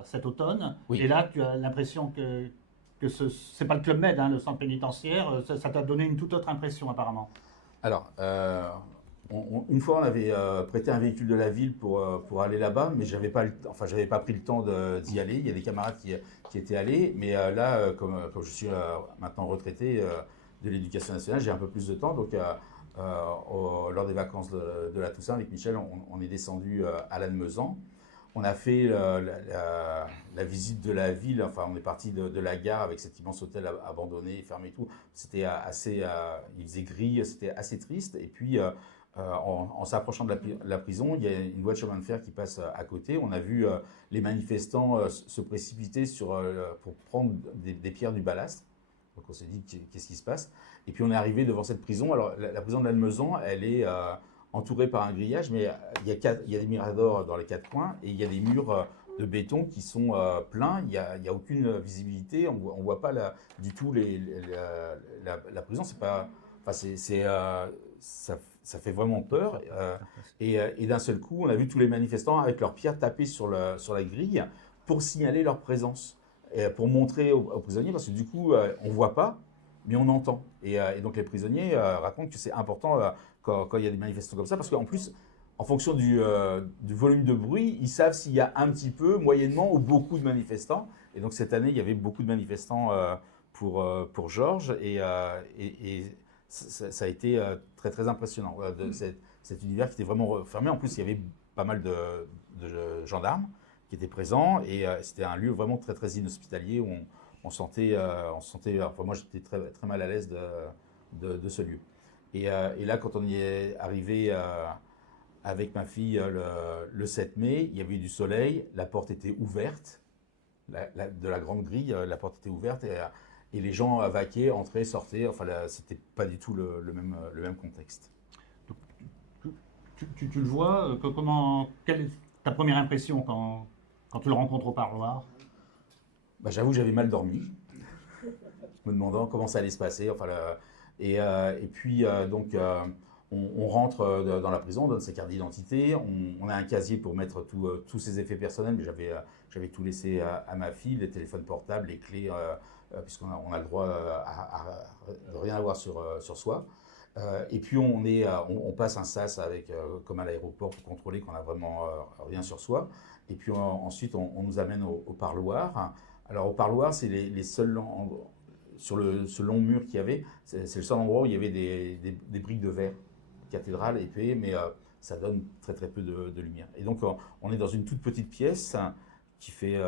cet automne, oui. Et là tu as l'impression que c'est pas le Club Med, le centre pénitentiaire, ça t'a donné une toute autre impression apparemment. Alors, une fois on avait prêté un véhicule de la ville pour aller là-bas, mais j'avais pas pris le temps d'y aller. Il y a des camarades qui étaient allés, mais là, comme je suis maintenant retraité de l'éducation nationale, j'ai un peu plus de temps, donc lors des vacances de la Toussaint avec Michel, on est descendu à Lannemezan. On a fait la visite de la ville, enfin on est parti de la gare avec cet immense hôtel abandonné, fermé et tout. C'était il faisait gris, c'était assez triste. Et puis en s'approchant de la prison, il y a une voie de chemin de fer qui passe à côté. On a vu les manifestants se précipiter pour prendre des pierres du ballast. Donc on s'est dit, qu'est-ce qui se passe? Et puis on est arrivé devant cette prison. Alors la prison de Lannemezan, elle est entourée par un grillage, mais il y a des miradors dans les quatre coins, et il y a des murs de béton qui sont pleins. Il n'y a aucune visibilité. On voit pas du tout la prison. C'est pas, enfin ça fait vraiment peur. Et d'un seul coup, on a vu tous les manifestants avec leurs pierres tapées sur la grille pour signaler leur présence, et pour montrer aux prisonniers, parce que du coup, on voit pas, mais on entend. Et donc les prisonniers racontent que c'est important quand il y a des manifestants comme ça, parce qu'en plus, en fonction du volume de bruit, ils savent s'il y a un petit peu, moyennement ou beaucoup de manifestants. Et donc cette année, il y avait beaucoup de manifestants pour Georges, et ça a été très très impressionnant, cet univers qui était vraiment fermé. En plus, il y avait pas mal de gendarmes qui étaient présents, et c'était un lieu vraiment très très inhospitalier où on sentait, enfin moi j'étais très, très mal à l'aise de ce lieu. Et là, quand on y est arrivé avec ma fille le 7 mai, il y avait eu du soleil, la porte était ouverte, de la grande grille, la porte était ouverte, et les gens vaquaient, entraient, sortaient. Enfin, c'était pas du tout le même contexte. Tu le vois, quelle est ta première impression quand tu le rencontres au parloir? J'avoue que j'avais mal dormi, me demandant comment ça allait se passer. Enfin, et puis, donc, on rentre dans la prison, on donne ses cartes d'identité, on a un casier pour mettre tous ses effets personnels, mais j'avais tout laissé à ma fille, les téléphones portables, les clés, puisqu'on a le droit de rien avoir sur soi. Et puis on passe un sas comme à l'aéroport pour contrôler qu'on n'a vraiment rien sur soi. Et puis ensuite on nous amène au parloir. Alors au parloir, c'est les seuls ce long mur qu'il y avait, c'est le seul endroit où il y avait des briques de verre, cathédrale épais, mais ça donne très très peu de lumière. Et donc on est dans une toute petite pièce qui fait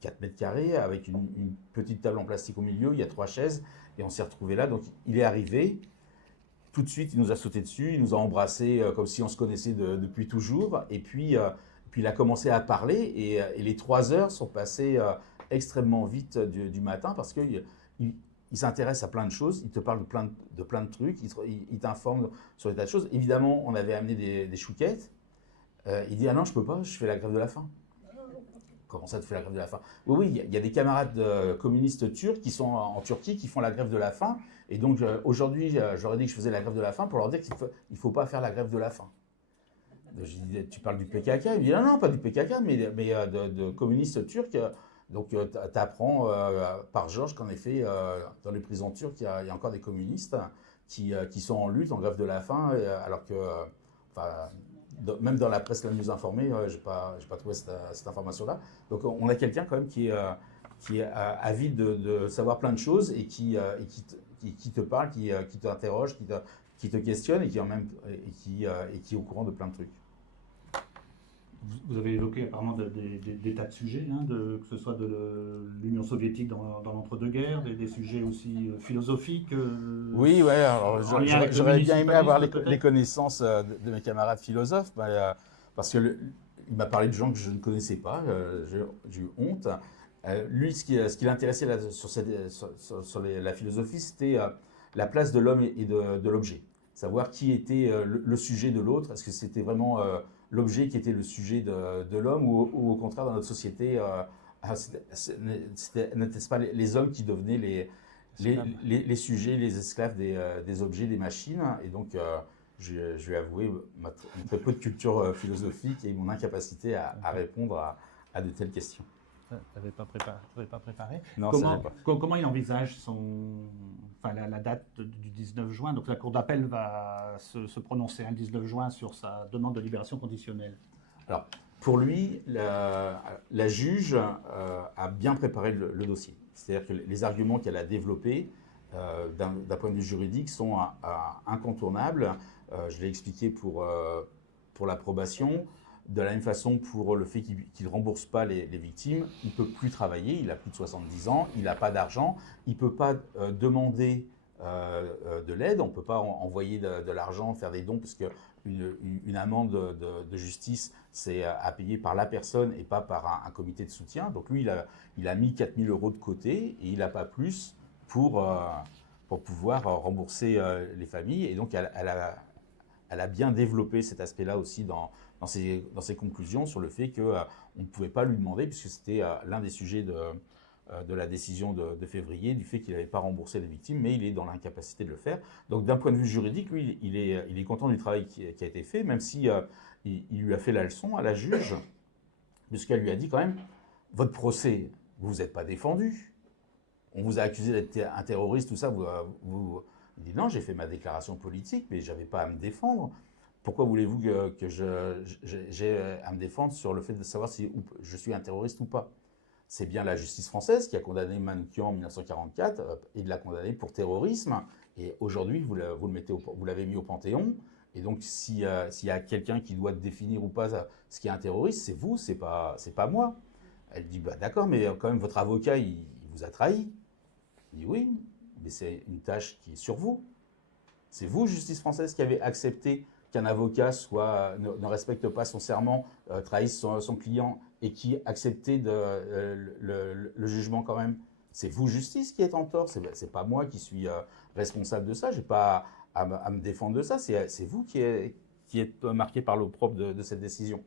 4 mètres carrés, avec une petite table en plastique au milieu, il y a 3 chaises, et on s'est retrouvé là. Donc il est arrivé, tout de suite, il nous a sauté dessus, il nous a embrassés comme si on se connaissait depuis toujours. Et puis il a commencé à parler et les 3 heures sont passées extrêmement vite du matin parce qu'il s'intéresse à plein de choses, il te parle de plein de trucs, il t'informe sur des tas de choses. Évidemment, on avait amené des chouquettes. Il dit « Ah non, je peux pas, je fais la grève de la faim ». Comment ça, tu fais la grève de la faim? Oui, il y a des camarades communistes turcs qui sont en Turquie qui font la grève de la faim. Et donc aujourd'hui, j'aurais dit que je faisais la grève de la faim pour leur dire qu'il ne faut pas faire la grève de la faim. Je dis, tu parles du PKK? Il me dit, non, non, pas du PKK, mais de communistes turcs. Donc tu apprends par Georges qu'en effet, dans les prisons turques, il y a encore des communistes qui sont en lutte, en grève de la faim, alors que... même dans la presse la mieux informée, je n'ai pas trouvé cette information-là. Donc on a quelqu'un quand même qui est avide de savoir plein de choses et qui te parle, qui t'interroge, qui te questionne et qui est au courant de plein de trucs. Vous avez évoqué apparemment des tas de sujets, hein, que ce soit de l'Union soviétique dans l'entre-deux-guerres, des sujets aussi philosophiques. Oui, ouais, alors j'aurais bien aimé avoir les connaissances de mes camarades philosophes, parce qu'il m'a parlé de gens que je ne connaissais pas, j'ai eu honte. Lui, ce qui l'intéressait sur la philosophie, c'était la place de l'homme et de l'objet. Savoir qui était le sujet de l'autre, est-ce que c'était vraiment l'objet qui était le sujet de l'homme ou au contraire dans notre société, n'était-ce pas les hommes qui devenaient les sujets, les esclaves des objets, des machines. Et donc je vais avouer mon très peu de culture philosophique et mon incapacité à répondre à de telles questions. Tu n'avais pas préparé. Non, comment il envisage la date du 19 juin? Donc la Cour d'appel va se prononcer le 19 juin sur sa demande de libération conditionnelle. Alors, pour lui, la juge a bien préparé le dossier. C'est-à-dire que les arguments qu'elle a développés d'un point de vue juridique sont incontournables. Je l'ai expliqué pour l'approbation. De la même façon, pour le fait qu'il ne rembourse pas les victimes, il ne peut plus travailler, il a plus de 70 ans, il n'a pas d'argent, il ne peut pas demander de l'aide, on ne peut pas envoyer de l'argent, faire des dons, parce qu'une amende de justice, c'est à payer par la personne et pas par un comité de soutien. Donc lui, il a mis 4 000 € de côté et il n'a pas plus pour pouvoir rembourser les familles. Et donc, elle a bien développé cet aspect-là aussi dans ses conclusions sur le fait qu'on ne pouvait pas lui demander, puisque c'était l'un des sujets de la décision de février, du fait qu'il n'avait pas remboursé les victimes, mais il est dans l'incapacité de le faire. Donc d'un point de vue juridique, lui, il est content du travail qui a été fait, même si il lui a fait la leçon à la juge, puisqu'elle lui a dit quand même, votre procès, vous vous êtes pas défendu, on vous a accusé d'être un terroriste, tout ça, il dit non, j'ai fait ma déclaration politique, mais je n'avais pas à me défendre. Pourquoi voulez-vous que j'ai à me défendre sur le fait de savoir si je suis un terroriste ou pas? C'est bien la justice française qui a condamné Manoukian en 1944 et de l'a condamné pour terrorisme. Et aujourd'hui, vous l'avez mis au Panthéon. Et donc, s'il y a quelqu'un qui doit définir ou pas ce qu'est un terroriste, c'est vous, c'est pas moi. Elle dit, bah, d'accord, mais quand même, votre avocat, il vous a trahi. Il dit, oui, mais c'est une tâche qui est sur vous. C'est vous, justice française, qui avez accepté qu'un avocat ne respecte pas son serment, trahisse son client et qui acceptait le jugement quand même. C'est vous, justice, qui êtes en tort. C'est pas moi qui suis responsable de ça. J'ai pas à me défendre de ça. C'est vous qui êtes marqué par l'opprobre de cette décision.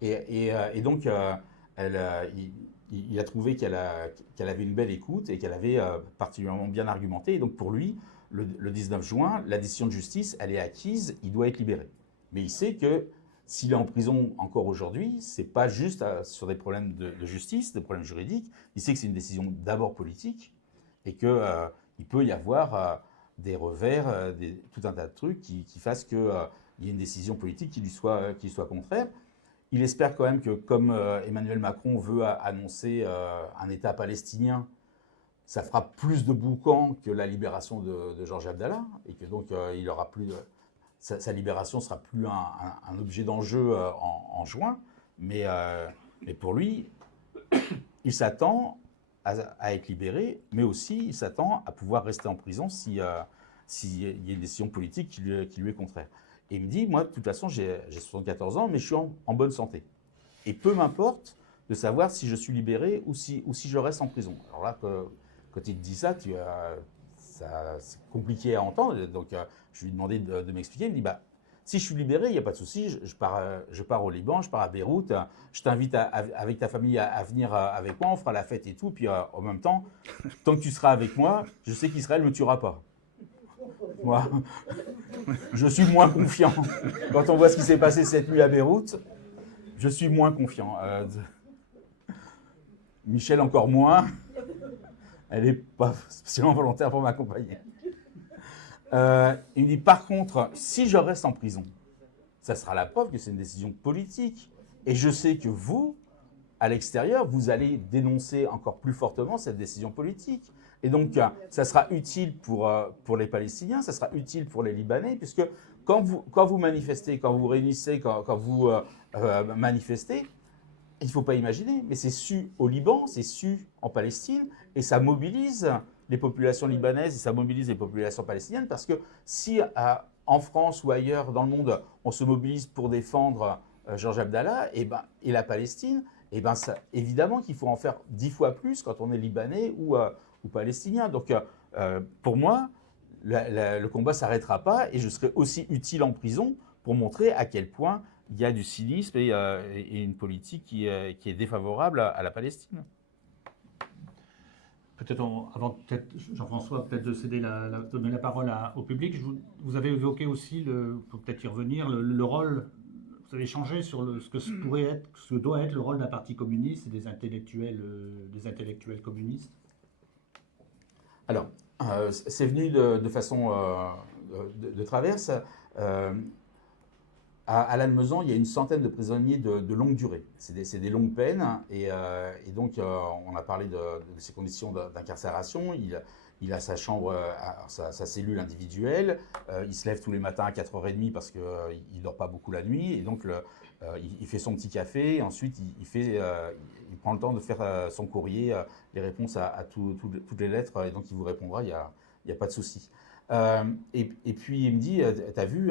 Et donc, il a trouvé qu'elle avait une belle écoute et qu'elle avait particulièrement bien argumenté. Et donc, pour lui, le 19 juin, la décision de justice, elle est acquise, il doit être libéré. Mais il sait que s'il est en prison encore aujourd'hui, ce n'est pas juste sur des problèmes de justice, des problèmes juridiques. Il sait que c'est une décision d'abord politique et qu'il peut y avoir des revers, tout un tas de trucs qui fassent qu'il y ait une décision politique qui lui soit contraire. Il espère quand même que, comme Emmanuel Macron veut annoncer un État palestinien, ça fera plus de boucan que la libération de Georges Abdallah, et que donc il aura plus, sa libération sera plus un objet d'enjeu en juin. Mais pour lui, il s'attend à être libéré, mais aussi il s'attend à pouvoir rester en prison si s'il y a une décision politique qui lui est contraire. Et il me dit, moi, de toute façon, j'ai 74 ans, mais je suis en bonne santé. Et peu m'importe de savoir si je suis libéré ou si je reste en prison. Alors là, quand il te dit ça, c'est compliqué à entendre. Donc, je lui ai demandé de m'expliquer. Il me dit, bah, si je suis libéré, il n'y a pas de souci, je pars au Liban, je pars à Beyrouth, je t'invite avec ta famille à venir avec moi, on fera la fête et tout. Puis en même temps, tant que tu seras avec moi, je sais qu'Israël ne me tuera pas. Moi, je suis moins confiant. Quand on voit ce qui s'est passé cette nuit à Beyrouth, je suis moins confiant. Michel encore moins. Elle n'est pas spécialement volontaire pour m'accompagner. Il me dit, par contre, si je reste en prison, ça sera la preuve que c'est une décision politique. Et je sais que vous, à l'extérieur, vous allez dénoncer encore plus fortement cette décision politique. Et donc, ça sera utile pour les Palestiniens, ça sera utile pour les Libanais, puisque quand vous manifestez, quand vous réunissez, quand vous manifestez, il ne faut pas imaginer, mais c'est su au Liban, c'est su en Palestine, et ça mobilise les populations libanaises et ça mobilise les populations palestiniennes, parce que si en France ou ailleurs dans le monde, on se mobilise pour défendre Georges Abdallah et la Palestine, évidemment qu'il faut en faire 10 fois plus quand on est libanais ou palestinien. Donc pour moi, le combat ne s'arrêtera pas et je serai aussi utile en prison pour montrer à quel point il y a du cynisme et une politique qui est défavorable à la Palestine. Peut-être avant, Jean-François, peut-être de céder donner la parole au public. Vous avez évoqué aussi, pour peut-être y revenir, le rôle. Vous avez échangé sur ce que doit être le rôle d'un parti communiste et des intellectuels communistes. Alors, c'est venu de façon de traverse. À Lannemezan, il y a une centaine de prisonniers de longue durée. C'est des longues peines. Et donc, on a parlé de ses conditions d'incarcération. Il a sa chambre, sa cellule individuelle. Il se lève tous les matins à 4h30 parce qu'il ne dort pas beaucoup la nuit. Et donc, il fait son petit café. Ensuite, il prend le temps de faire son courrier, les réponses à toutes les lettres. Et donc, il vous répondra, il n'y a pas de souci. Et puis il me dit, t'as vu,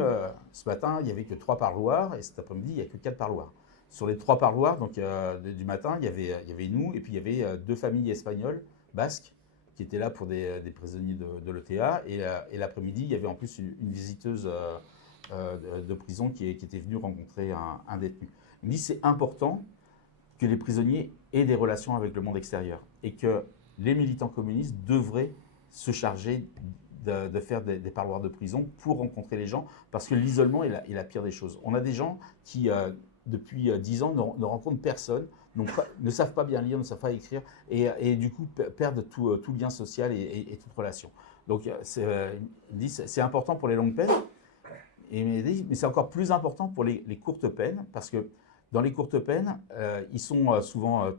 ce matin, il n'y avait que 3 parloirs, et cet après-midi, il n'y a que 4 parloirs. Sur les 3 parloirs donc, du matin, il y avait nous, et puis il y avait 2 familles espagnoles, basques, qui étaient là pour des prisonniers de l'ETA. Et l'après-midi, il y avait en plus une visiteuse de prison qui était venue rencontrer un détenu. Il me dit, c'est important que les prisonniers aient des relations avec le monde extérieur, et que les militants communistes devraient se charger de faire des parloirs de prison pour rencontrer les gens, parce que l'isolement est la pire des choses. On a des gens qui, depuis 10 ans, ne rencontrent personne, ne savent pas bien lire, ne savent pas écrire, et du coup perdent tout lien social et toute relation. Donc c'est important pour les longues peines, mais c'est encore plus important pour les courtes peines, parce que dans les courtes peines, ils sont souvent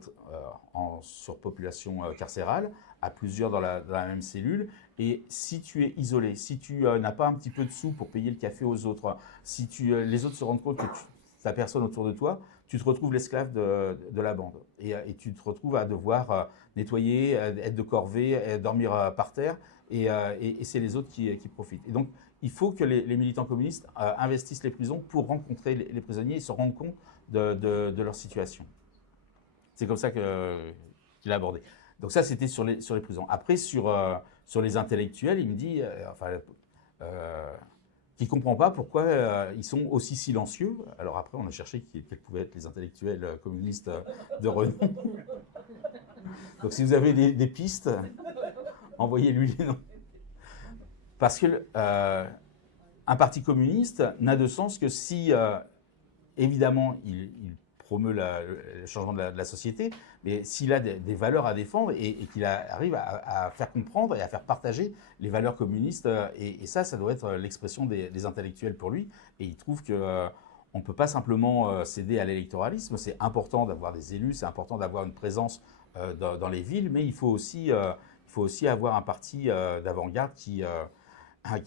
en surpopulation carcérale, à plusieurs dans la même cellule. Et si tu es isolé, si tu n'as pas un petit peu de sous pour payer le café aux autres, si les autres se rendent compte que tu n'as personne autour de toi, tu te retrouves l'esclave de la bande. Et tu te retrouves à devoir nettoyer, être de corvée, dormir par terre. Et c'est les autres qui profitent. Et donc, il faut que les militants communistes investissent les prisons pour rencontrer les prisonniers et se rendre compte de leur situation. C'est comme ça qu'il a abordé. Donc ça, c'était sur les prisons. Après, sur les intellectuels, il me dit qu'il ne comprend pas pourquoi ils sont aussi silencieux. Alors après, on a cherché quels pouvaient être les intellectuels communistes de renom. Donc si vous avez des pistes, envoyez-lui les noms. Parce que un parti communiste n'a de sens que si, évidemment, il promeut le changement de la société, mais s'il a des valeurs à défendre et qu'il arrive à faire comprendre et à faire partager les valeurs communistes, et ça doit être l'expression des intellectuels pour lui, et il trouve qu'on ne peut pas simplement céder à l'électoralisme, c'est important d'avoir des élus, c'est important d'avoir une présence dans les villes, mais il faut aussi avoir un parti d'avant-garde qui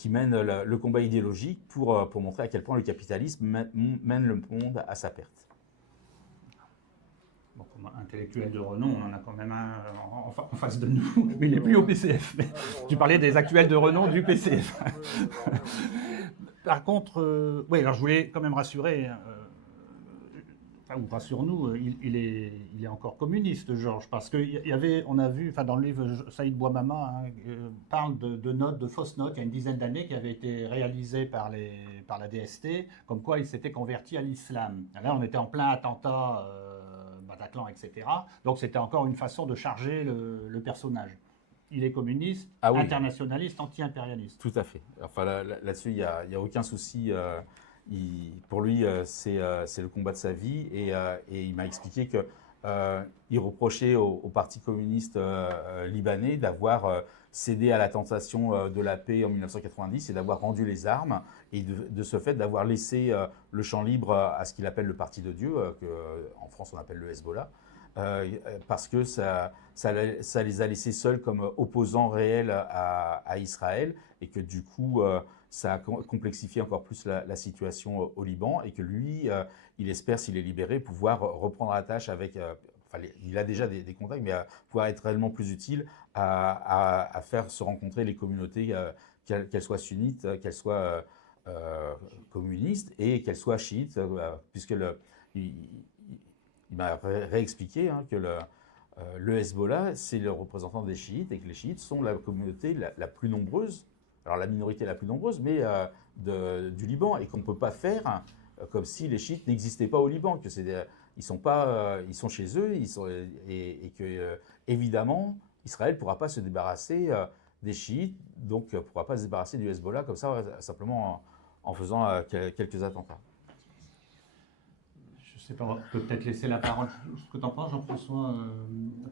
mène le combat idéologique pour montrer à quel point le capitalisme mène le monde à sa perte. Bon, comme intellectuel de renom, on en a quand même un en face de nous, mais il n'est plus au PCF. Tu parlais des actuels de renom du PCF. Par contre, oui, alors je voulais quand même rassurer, ou rassure-nous, il est encore communiste, Georges, parce on a vu, dans le livre, Saïd Bouamama parle de notes, de fausses notes, il y a une dizaine d'années, qui avaient été réalisées par la DST, comme quoi il s'était converti à l'islam. Là, on était en plein attentat, Bataclan, etc. Donc c'était encore une façon de charger le personnage. Il est communiste, oui. Internationaliste, anti-impérialiste. Tout à fait. Enfin, là-dessus, il n'y a aucun souci. Pour lui, c'est le combat de sa vie. Et il m'a expliqué qu'il reprochait au Parti communiste libanais d'avoir cédé à la tentation de la paix en 1990 et d'avoir rendu les armes. Et de ce fait, d'avoir laissé le champ libre à ce qu'il appelle le Parti de Dieu, qu'en France on appelle le Hezbollah. Parce que ça les a laissés seuls comme opposants réels à Israël et que du coup, ça a complexifié encore plus la situation au Liban et que lui, il espère, s'il est libéré, pouvoir reprendre la tâche avec... il a déjà des contacts, mais pouvoir être réellement plus utile à faire se rencontrer les communautés, qu'elles soient sunnites, qu'elles soient communistes et qu'elles soient chiites, puisque il m'a réexpliqué que le Hezbollah, c'est le représentant des chiites et que les chiites sont la communauté la plus nombreuse, alors la minorité la plus nombreuse, mais du Liban, et qu'on ne peut pas faire comme si les chiites n'existaient pas au Liban, que ils sont chez eux, et que évidemment Israël ne pourra pas se débarrasser des chiites, donc ne pourra pas se débarrasser du Hezbollah comme ça, simplement en faisant quelques attentats. Je sais pas, on peut peut-être laisser la parole. Ce que tu en penses, Jean-François,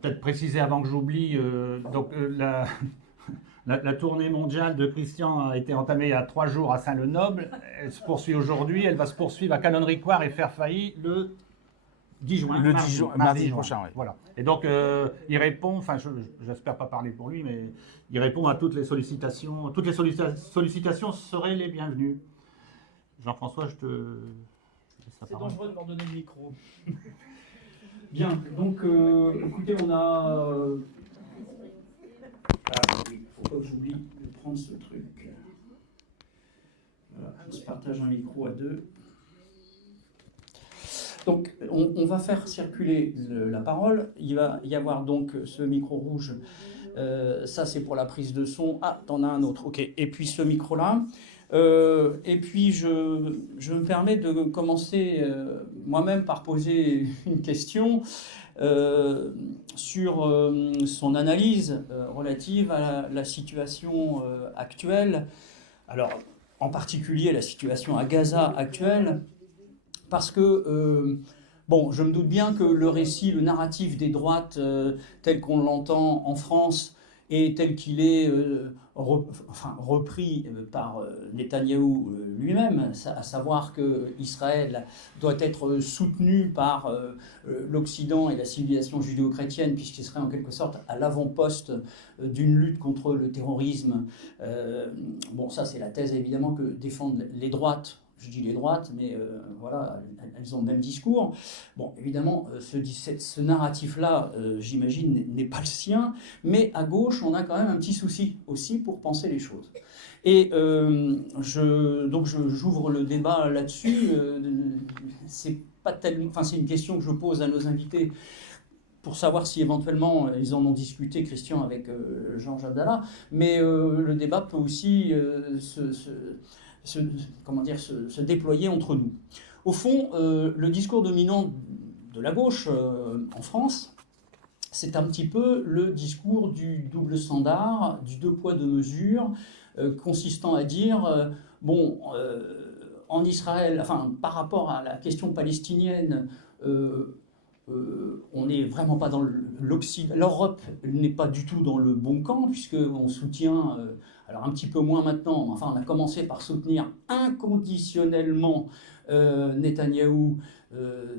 peut-être préciser avant que j'oublie. La tournée mondiale de Christian a été entamée il y a 3 jours à Saint-Lenoble. Elle se poursuit aujourd'hui. Elle va se poursuivre à Canonnerie-Coire et faire failli le 10 juin. Le mardi prochain, oui. Voilà. Et donc, il répond, j'espère pas parler pour lui, mais il répond à toutes les sollicitations. Toutes les sollicitations seraient les bienvenues. Jean-François, je te... C'est dangereux de leur donner le micro. Bien, donc écoutez, on a... il ne faut pas que j'oublie de prendre ce truc. Voilà, on se partage un micro à 2. Donc, on va faire circuler la parole. Il va y avoir donc ce micro rouge. Ça, c'est pour la prise de son. Ah, t'en as un autre. OK. Et puis ce micro-là. Et puis, je me permets de commencer moi-même par poser une question sur son analyse relative à la situation actuelle. Alors, en particulier la situation à Gaza actuelle, parce que, je me doute bien que le récit, le narratif des droites tel qu'on l'entend en France et tel qu'il est repris par Netanyahou lui-même, à savoir qu'Israël doit être soutenu par l'Occident et la civilisation judéo-chrétienne, puisqu'il serait en quelque sorte à l'avant-poste d'une lutte contre le terrorisme. Ça c'est la thèse évidemment que défendent les droites. Je dis les droites, mais voilà, elles ont le même discours. Bon, évidemment, ce narratif-là, j'imagine, n'est pas le sien, mais à gauche, on a quand même un petit souci aussi pour penser les choses. Et j'ouvre le débat là-dessus. C'est une question que je pose à nos invités pour savoir si éventuellement ils en ont discuté, Christian, avec Georges Abdallah, mais le débat peut aussi se déployer entre nous. Au fond, le discours dominant de la gauche en France, c'est un petit peu le discours du double standard, du 2 poids 2 mesures, consistant à dire, en Israël, par rapport à la question palestinienne, on n'est vraiment pas dans l'Occident. L'Europe n'est pas du tout dans le bon camp, puisqu'on soutient, alors un petit peu moins maintenant, on a commencé par soutenir inconditionnellement Netanyahou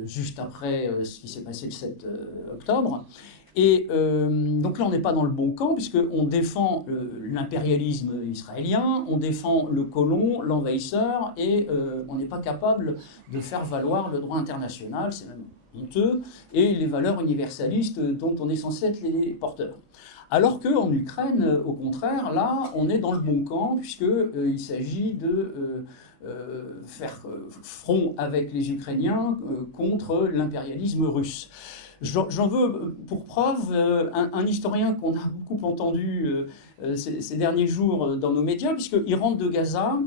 juste après ce qui s'est passé le 7 octobre. Et donc là, on n'est pas dans le bon camp, puisqu'on défend l'impérialisme israélien, on défend le colon, l'envahisseur, et on n'est pas capable de faire valoir le droit international. C'est même honteux et les valeurs universalistes dont on est censé être les porteurs. Alors qu'en Ukraine, au contraire, là, on est dans le bon camp, puisqu'il s'agit de faire front avec les Ukrainiens contre l'impérialisme russe. J'en veux pour preuve un historien qu'on a beaucoup entendu ces derniers jours dans nos médias, puisqu'il rentre de Gaza,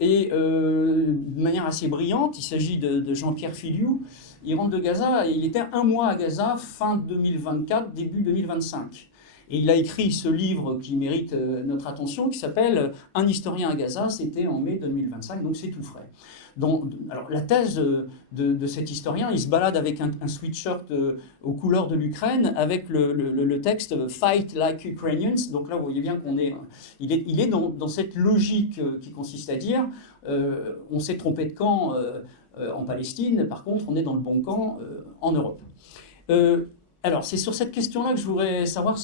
et de manière assez brillante, il s'agit de Jean-Pierre Filiou, il rentre de Gaza, et il était un mois à Gaza, fin 2024, début 2025. Et il a écrit ce livre qui mérite notre attention, qui s'appelle « Un historien à Gaza », c'était en mai 2025, donc c'est tout frais. Donc, alors, la thèse de cet historien, il se balade avec un sweatshirt aux couleurs de l'Ukraine, avec le texte « Fight like Ukrainians ». Donc là, vous voyez bien qu'on est... Il est dans cette logique qui consiste à dire on s'est trompé de camp en Palestine, par contre, on est dans le bon camp en Europe. Alors, c'est sur cette question-là que je voudrais savoir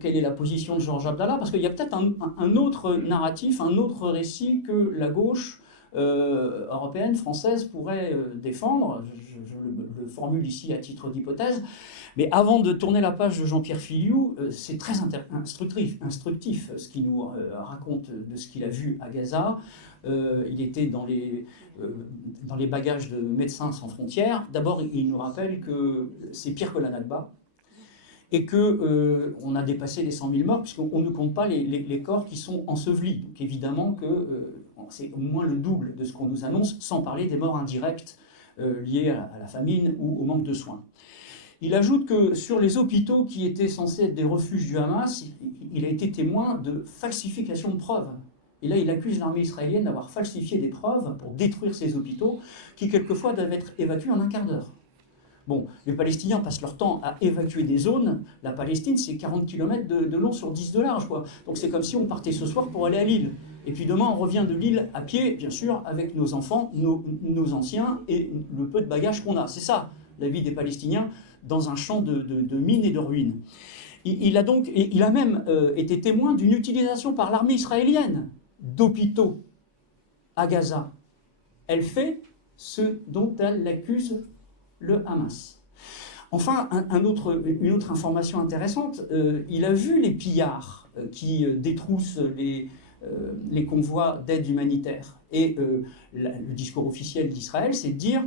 quelle est la position de Georges Abdallah, parce qu'il y a peut-être un autre narratif, un autre récit que la gauche européenne, française pourrait défendre. Je le formule ici à titre d'hypothèse. Mais avant de tourner la page de Jean-Pierre Filiou, c'est très instructif ce qu'il nous raconte de ce qu'il a vu à Gaza. Il était dans les bagages de Médecins sans frontières. D'abord, il nous rappelle que c'est pire que la Nakba et qu'on a dépassé les 100 000 morts, puisqu'on ne compte pas les corps qui sont ensevelis. Donc évidemment que c'est au moins le double de ce qu'on nous annonce, sans parler des morts indirectes liées à la famine ou au manque de soins. Il ajoute que sur les hôpitaux qui étaient censés être des refuges du Hamas, il a été témoin de falsification de preuves. Et là, il accuse l'armée israélienne d'avoir falsifié des preuves pour détruire ces hôpitaux qui, quelquefois, doivent être évacués en un quart d'heure. Bon, les Palestiniens passent leur temps à évacuer des zones. La Palestine, c'est 40 km de long sur 10 de large, quoi. Donc c'est comme si on partait ce soir pour aller à Lille. Et puis demain, on revient de Lille à pied, bien sûr, avec nos enfants, nos anciens et le peu de bagages qu'on a. C'est ça, la vie des Palestiniens dans un champ de mines et de ruines. Il a même été témoin d'une utilisation par l'armée israélienne d'hôpitaux à Gaza. Elle fait ce dont elle accuse le Hamas. Enfin, une autre information intéressante, il a vu les pillards qui détroussent les convois d'aide humanitaire. Et le discours officiel d'Israël, c'est de dire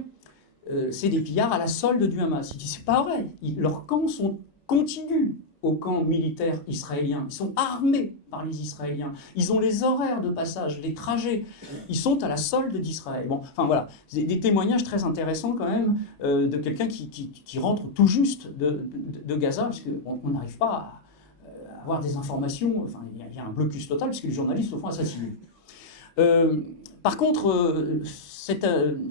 c'est des pillards à la solde du Hamas. Il dit c'est pas vrai. Leurs camps sont contigus au camp militaire israélien. Ils sont armés par les Israéliens. Ils ont les horaires de passage, les trajets. Ils sont à la solde d'Israël. Bon, enfin voilà, c'est des témoignages très intéressants quand même de quelqu'un qui rentre tout juste de Gaza, parce qu'on n'arrive pas à avoir des informations. Enfin, il y a un blocus total, puisque les journalistes se font assassiner. Par contre,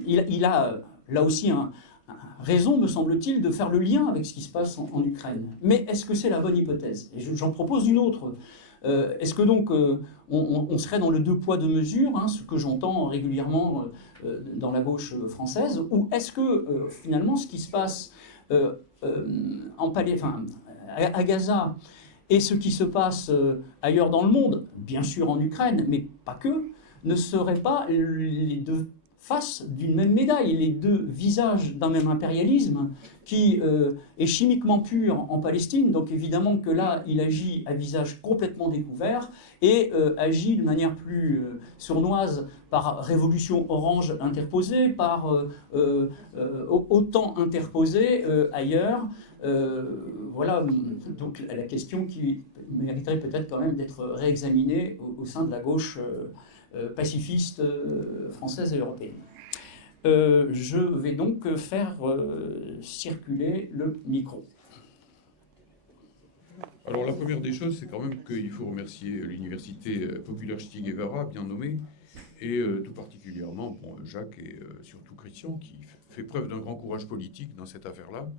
il a là aussi raison, me semble-t-il, de faire le lien avec ce qui se passe en Ukraine. Mais est-ce que c'est la bonne hypothèse? Et j'en propose une autre. Est-ce que donc on serait dans le deux poids deux mesures, ce que j'entends régulièrement dans la gauche française, ou est-ce que finalement ce qui se passe à Gaza et ce qui se passe ailleurs dans le monde, bien sûr en Ukraine, mais pas que, ne seraient pas les deux face d'une même médaille, les deux visages d'un même impérialisme qui est chimiquement pur en Palestine, donc évidemment que là, il agit à visage complètement découvert et agit de manière plus sournoise par révolution orange interposée, par OTAN interposée ailleurs. Voilà, donc la question qui mériterait peut-être quand même d'être réexaminée au sein de la gauche pacifiste française et européenne. Je vais donc faire circuler le micro. Alors la première des choses, c'est quand même qu'il faut remercier l'université populaire Che Guevara, bien nommée, et tout particulièrement Jacques et surtout Christian, qui fait preuve d'un grand courage politique dans cette affaire-là,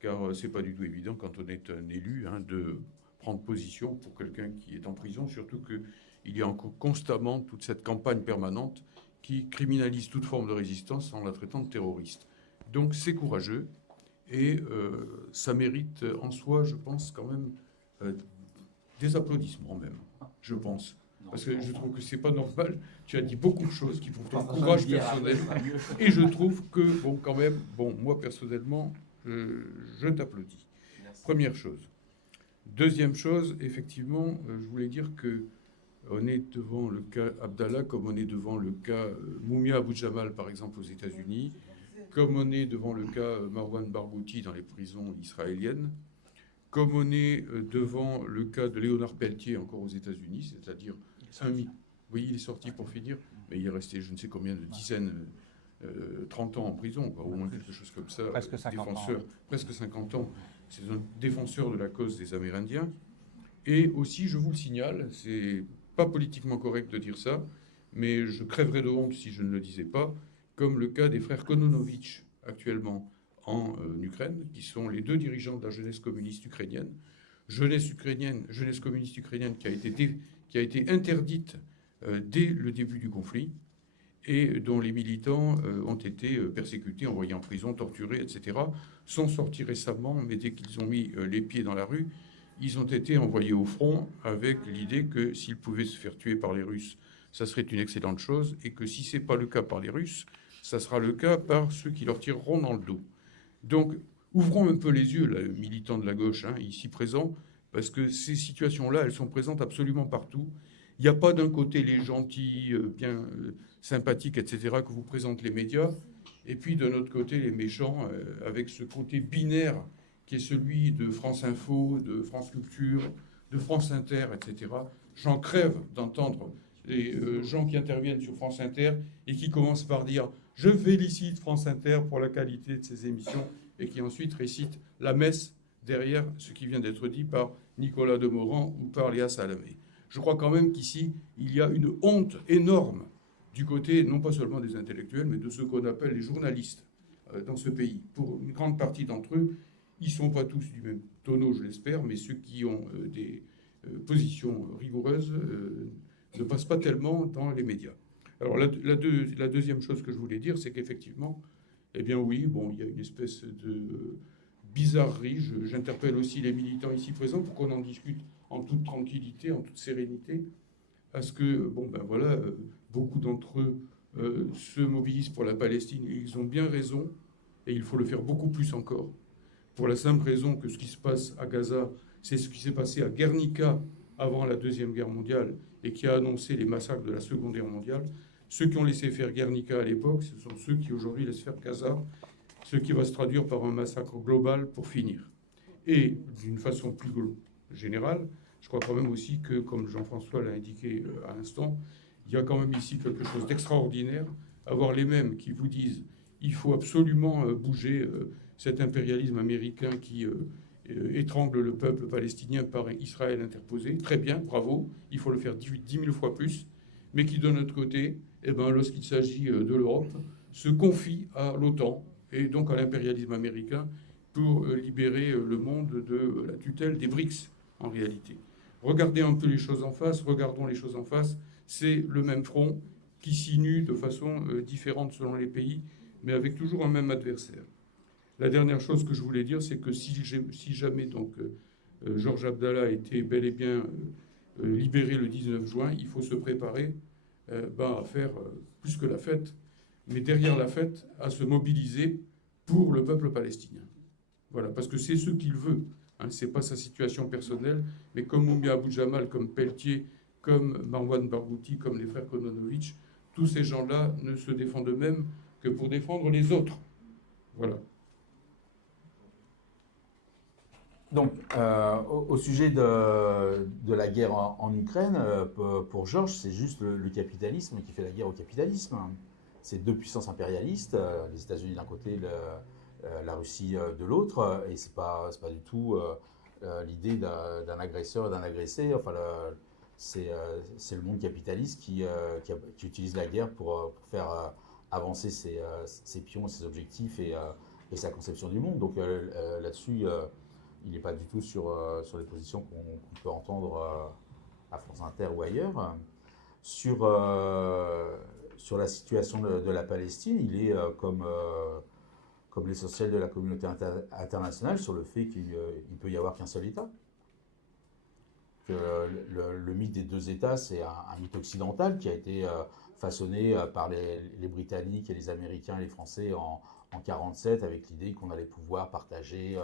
car c'est pas du tout évident quand on est un élu de prendre position pour quelqu'un qui est en prison, surtout que il y a encore constamment toute cette campagne permanente qui criminalise toute forme de résistance en la traitant de terroriste. Donc c'est courageux et ça mérite en soi, je pense, quand même des applaudissements même, je pense. parce que je trouve que c'est pas normal. Tu as dit beaucoup de choses qui prouvent ton courage personnel. Et je trouve que, bon, quand même, bon, moi personnellement, je t'applaudis. Première chose. Deuxième chose, effectivement, je voulais dire que on est devant le cas Abdallah, comme on est devant le cas Mumia Abu Jamal, par exemple, aux États-Unis, comme on est devant le cas Marwan Barghouti dans les prisons israéliennes, comme on est devant le cas de Léonard Peltier, encore aux États-Unis, c'est-à-dire oui, il est sorti pour finir, mais il est resté je ne sais combien de dizaines, 30 ans en prison, quoi, au moins quelque chose comme ça. Presque 50 ans. Presque 50 ans. C'est un défenseur de la cause des Amérindiens. Et aussi, je vous le signale, c'est pas politiquement correct de dire ça, mais je crèverais de honte si je ne le disais pas, comme le cas des frères Kononovitch, actuellement en Ukraine, qui sont les deux dirigeants de la jeunesse communiste ukrainienne. Jeunesse communiste ukrainienne qui a été interdite dès le début du conflit et dont les militants ont été persécutés, envoyés en prison, torturés, etc., sont sortis récemment, mais dès qu'ils ont mis les pieds dans la rue, ils ont été envoyés au front avec l'idée que s'ils pouvaient se faire tuer par les Russes, ça serait une excellente chose, et que si ce n'est pas le cas par les Russes, ça sera le cas par ceux qui leur tireront dans le dos. Donc, ouvrons un peu les yeux, là, militants de la gauche, ici présents, parce que ces situations-là, elles sont présentes absolument partout. Il n'y a pas d'un côté les gentils, bien sympathiques, etc., que vous présentent les médias, et puis d'un autre côté les méchants, avec ce côté binaire qui est celui de France Info, de France Culture, de France Inter, etc. J'en crève d'entendre les gens qui interviennent sur France Inter et qui commencent par dire « Je félicite France Inter pour la qualité de ses émissions » et qui ensuite récitent la messe derrière ce qui vient d'être dit par Nicolas Demorand ou par Léa Salamé. Je crois quand même qu'ici, il y a une honte énorme du côté, non pas seulement des intellectuels, mais de ceux qu'on appelle les journalistes dans ce pays. Pour une grande partie d'entre eux, ils ne sont pas tous du même tonneau, je l'espère, mais ceux qui ont des positions rigoureuses ne passent pas tellement dans les médias. Alors la deuxième chose que je voulais dire, c'est qu'effectivement, eh bien oui, bon, il y a une espèce de bizarrerie. J'interpelle aussi les militants ici présents pour qu'on en discute en toute tranquillité, en toute sérénité, parce que, bon, ben voilà, beaucoup d'entre eux se mobilisent pour la Palestine, et ils ont bien raison, et il faut le faire beaucoup plus encore, pour la simple raison que ce qui se passe à Gaza, c'est ce qui s'est passé à Guernica avant la Deuxième Guerre mondiale, et qui a annoncé les massacres de la Seconde Guerre mondiale. Ceux qui ont laissé faire Guernica à l'époque, ce sont ceux qui aujourd'hui laissent faire Gaza, ce qui va se traduire par un massacre global pour finir. Et d'une façon plus générale, je crois quand même aussi que, comme Jean-François l'a indiqué à l'instant, il y a quand même ici quelque chose d'extraordinaire, avoir les mêmes qui vous disent il faut absolument bouger cet impérialisme américain qui étrangle le peuple palestinien par Israël interposé. Très bien, bravo, il faut le faire 10 000 fois plus, mais qui, d'un autre côté, eh ben, lorsqu'il s'agit de l'Europe, se confie à l'OTAN et donc à l'impérialisme américain pour libérer le monde de la tutelle des BRICS, en réalité. Regardez un peu les choses en face, regardons les choses en face. C'est le même front qui sinue de façon différente selon les pays, mais avec toujours un même adversaire. La dernière chose que je voulais dire, c'est que si jamais donc Georges Abdallah était bel et bien libéré le 19 juin, il faut se préparer à faire plus que la fête, mais derrière la fête, à se mobiliser pour le peuple palestinien. Voilà, parce que c'est ce qu'il veut. Ce n'est pas sa situation personnelle, mais comme Mumia Abu Jamal, comme Peltier, comme Marwan Barghouti, comme les frères Kononovitch, tous ces gens-là ne se défendent eux-mêmes que pour défendre les autres. Voilà. Donc, au sujet de la guerre en Ukraine, pour Georges, c'est juste le capitalisme qui fait la guerre au capitalisme. C'est deux puissances impérialistes, les États-Unis d'un côté, la Russie de l'autre, et c'est pas du tout l'idée d'un agresseur et d'un agressé. Enfin, c'est le monde capitaliste qui utilise la guerre pour faire avancer ses pions, ses objectifs et sa conception du monde. Donc là-dessus, il n'est pas du tout sur les positions qu'on peut entendre à France Inter ou ailleurs. Sur la situation de la Palestine, il est comme l'essentiel de la communauté internationale sur le fait qu'il ne peut y avoir qu'un seul État. que le mythe des deux États, c'est un mythe occidental qui a été façonné par les Britanniques et les Américains et les Français en 1947, avec l'idée qu'on allait pouvoir partager,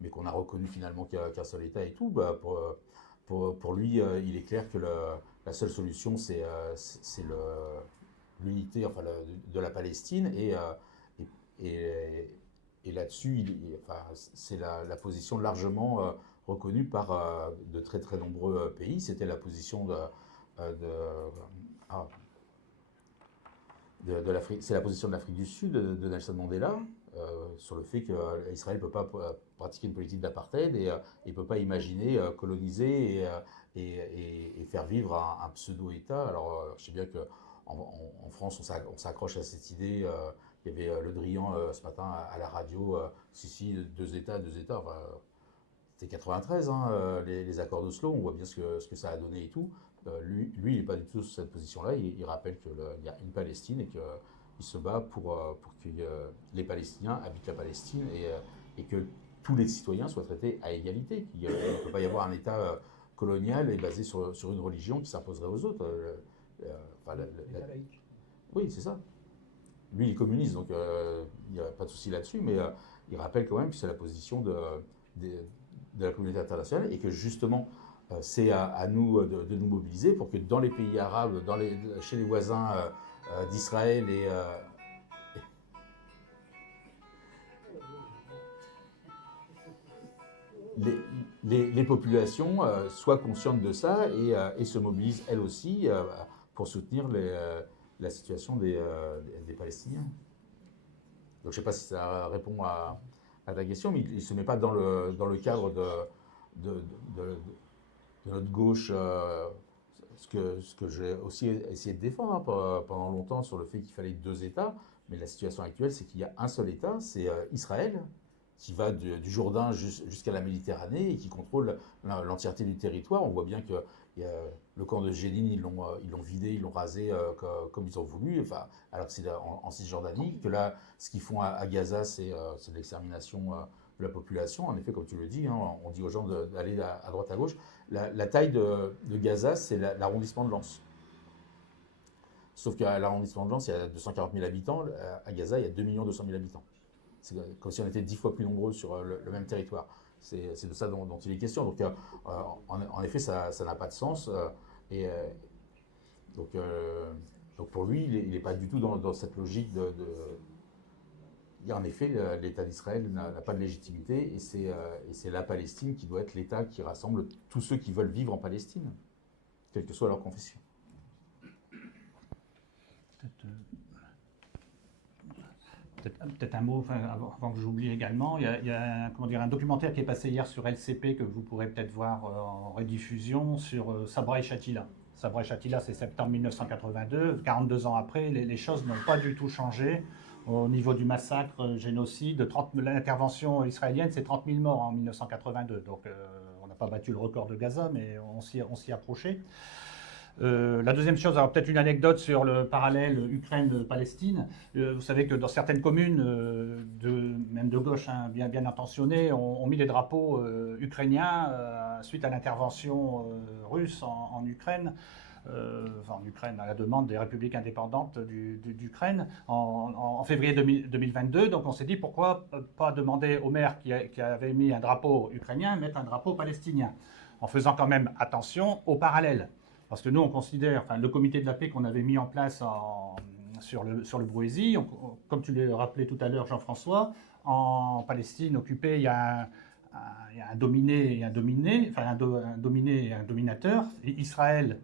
mais qu'on a reconnu finalement qu'un seul État et tout. Pour lui, il est clair que la seule solution, c'est l'unité enfin, de la Palestine. Et là-dessus, c'est la position largement reconnue par de très très nombreux pays. C'était la position c'est la position de l'Afrique du Sud, de Nelson Mandela, sur le fait qu'Israël ne peut pas pratiquer une politique d'apartheid et ne peut pas imaginer coloniser et faire vivre un pseudo-État. Alors, je sais bien qu'en France, on s'accroche à cette idée. Il y avait Le Drian ce matin à la radio, si, deux États. Enfin, c'était 93, les accords d'Oslo, on voit bien ce que ça a donné et tout. Lui, il n'est pas du tout sur cette position-là. Il rappelle qu'il y a une Palestine et qu'il se bat pour que les Palestiniens habitent la Palestine et que tous les citoyens soient traités à égalité. Il ne peut pas y avoir un État colonial et basé sur une religion qui s'imposerait aux autres. Oui, c'est ça. Lui, il est communiste, donc il n'y a pas de souci là-dessus, mais il rappelle quand même que c'est la position de la communauté internationale et que justement, c'est à nous de nous mobiliser pour que dans les pays arabes, chez les voisins d'Israël les populations soient conscientes de ça et se mobilisent elles aussi pour soutenir la situation des Palestiniens. Donc je ne sais pas si ça répond à ta question, mais il ne se met pas dans le cadre de notre gauche, ce que j'ai aussi essayé de défendre pendant longtemps sur le fait qu'il fallait deux États, mais la situation actuelle, c'est qu'il y a un seul État, c'est Israël, qui va du Jourdain jusqu'à la Méditerranée et qui contrôle l'entièreté du territoire. On voit bien que le camp de Jénine, ils l'ont vidé, ils l'ont rasé comme ils ont voulu, enfin, alors que c'est en Cisjordanie, que là, ce qu'ils font à Gaza, c'est de l'extermination de la population. En effet, comme tu le dis, on dit aux gens d'aller à droite, à gauche. La taille de Gaza, c'est l'arrondissement de Lens. Sauf qu'à l'arrondissement de Lens, il y a 240 000 habitants. À Gaza, il y a 2 200 000 habitants. C'est comme si on était 10 fois plus nombreux sur le même territoire. C'est de ça dont il est question. Donc, en effet, ça n'a pas de sens. Donc, pour lui, il n'est pas du tout dans cette logique en effet, l'État d'Israël n'a pas de légitimité et c'est la Palestine qui doit être l'État qui rassemble tous ceux qui veulent vivre en Palestine, quelle que soit leur confession. Peut-être un mot avant que j'oublie également. Il y a un documentaire qui est passé hier sur LCP que vous pourrez peut-être voir en rediffusion sur Sabra et Shatila. Sabra et Shatila, c'est septembre 1982. 42 ans après, les choses n'ont pas du tout changé. Au niveau du massacre, génocide, l'intervention israélienne, c'est 30 000 morts en 1982. Donc on n'a pas battu le record de Gaza, mais on s'y approchait. La deuxième chose, alors peut-être une anecdote sur le parallèle Ukraine-Palestine. Vous savez que dans certaines communes, même de gauche, bien intentionnées, ont mis des drapeaux ukrainiens suite à l'intervention russe en Ukraine. En Ukraine, à la demande des républiques indépendantes d'Ukraine en février 2022. Donc on s'est dit pourquoi pas demander au maire qui avait mis un drapeau ukrainien mettre un drapeau palestinien, en faisant quand même attention aux parallèles. Parce que nous on considère, le comité de la paix qu'on avait mis en place sur le Brouésie, comme tu l'as rappelé tout à l'heure Jean-François, en Palestine occupée il y a un dominé et un dominé, un dominé et un dominateur. Et Israël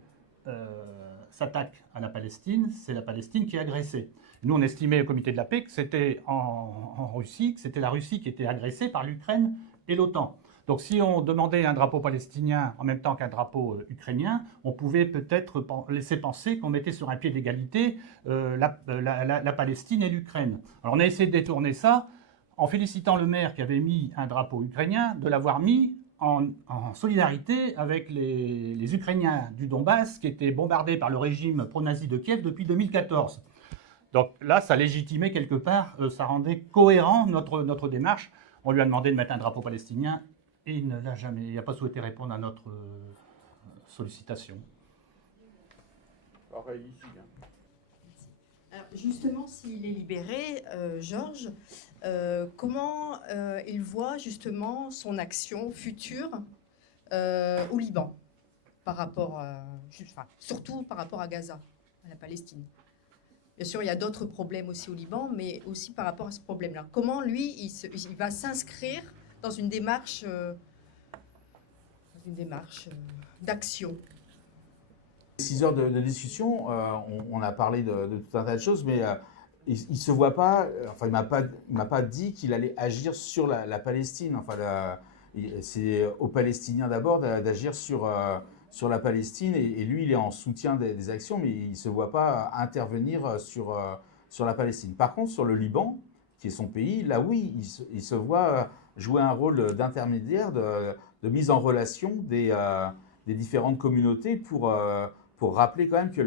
s'attaque à la Palestine, c'est la Palestine qui est agressée. Nous, on estimait au comité de la paix que c'était en Russie, que c'était la Russie qui était agressée par l'Ukraine et l'OTAN. Donc si on demandait un drapeau palestinien en même temps qu'un drapeau ukrainien, on pouvait peut-être laisser penser qu'on mettait sur un pied d'égalité la Palestine et l'Ukraine. Alors on a essayé de détourner ça en félicitant le maire qui avait mis un drapeau ukrainien de l'avoir mis en solidarité avec les Ukrainiens du Donbass qui étaient bombardés par le régime pro-nazi de Kiev depuis 2014. Donc là, ça légitimait quelque part, ça rendait cohérent notre démarche. On lui a demandé de mettre un drapeau palestinien et il n'a pas souhaité répondre à sollicitation. Pareil ici. Alors justement, s'il est libéré, Georges, comment il voit justement son action future au Liban, par rapport, surtout par rapport à Gaza, à la Palestine. Bien sûr, il y a d'autres problèmes aussi au Liban, mais aussi par rapport à ce problème-là. Comment lui, il va s'inscrire dans une démarche, d'action? 6 heures de discussion, on a parlé de tout un tas de choses, mais il ne se voit pas, enfin il m'a pas dit qu'il allait agir sur la Palestine. Enfin, c'est aux Palestiniens d'abord d'agir sur la Palestine, et lui il est en soutien des actions, mais il ne se voit pas intervenir sur la Palestine. Par contre, sur le Liban, qui est son pays, là oui, il se voit jouer un rôle d'intermédiaire, de mise en relation des différentes communautés pour rappeler quand même que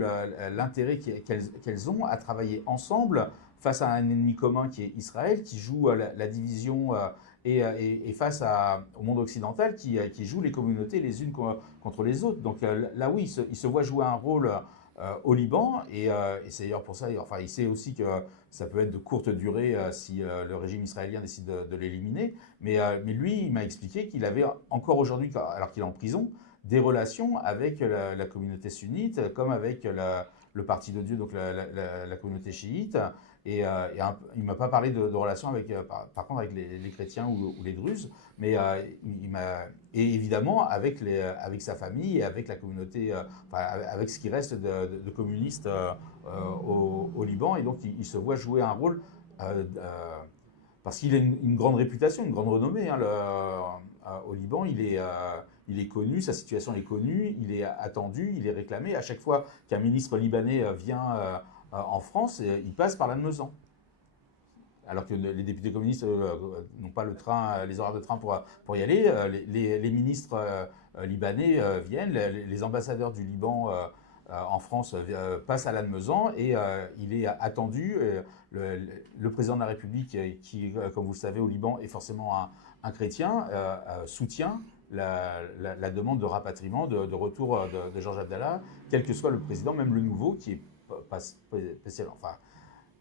l'intérêt qu'elles ont à travailler ensemble face à un ennemi commun qui est Israël, qui joue la division, et face au monde occidental qui joue les communautés les unes contre les autres. Donc là oui, il se voit jouer un rôle au Liban, et c'est d'ailleurs pour ça, enfin il sait aussi que ça peut être de courte durée si le régime israélien décide de l'éliminer, mais lui il m'a expliqué qu'il avait encore aujourd'hui, alors qu'il est en prison, des relations avec la communauté sunnite, comme avec le Parti de Dieu, donc la communauté chiite, et il ne m'a pas parlé de relations avec, par contre avec les chrétiens ou les druzes, mais et évidemment avec sa famille et avec la communauté, avec ce qui reste de communistes au Liban, et donc il se voit jouer un rôle parce qu'il a une grande réputation, une grande renommée, hein, au Liban. Il est connu, sa situation est connue, il est attendu, il est réclamé. À chaque fois qu'un ministre libanais vient en France, il passe par Lannemezan. Alors que les députés communistes n'ont pas les horaires de train pour y aller. Les ministres libanais viennent, les ambassadeurs du Liban en France passent à Lannemezan, et il est attendu. Le président de la République, qui, comme vous le savez, au Liban est forcément un chrétien, soutient la demande de rapatriement, de retour de Georges Abdallah, quel que soit le président, même le nouveau, qui est pas spécial. Enfin,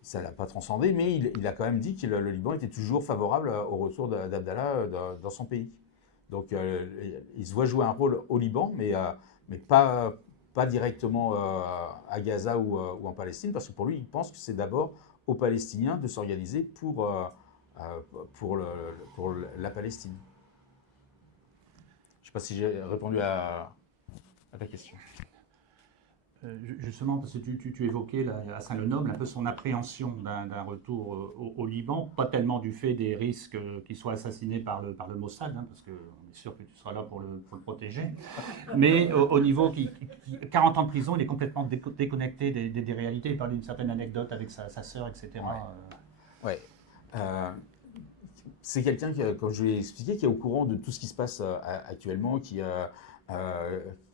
ça ne l'a pas transcendé, mais il a quand même dit que le Liban était toujours favorable au retour d'Abdallah dans son pays. Donc il se voit jouer un rôle au Liban, mais pas directement à Gaza ou en Palestine, parce que pour lui, il pense que c'est d'abord aux Palestiniens de s'organiser pour la Palestine. Je ne sais pas si j'ai répondu à ta question. Justement, parce que tu évoquais à Saint-Lenoble un peu son appréhension d'un retour au Liban, pas tellement du fait des risques qu'il soit assassiné par le Mossad, hein, parce qu'on est sûr que tu seras là pour le protéger, mais au niveau 40 ans de prison, il est complètement déconnecté des réalités. Il parlait d'une certaine anecdote avec sa sœur, etc. Ouais. C'est quelqu'un, comme je l'ai expliqué, qui est au courant de tout ce qui se passe actuellement, qui a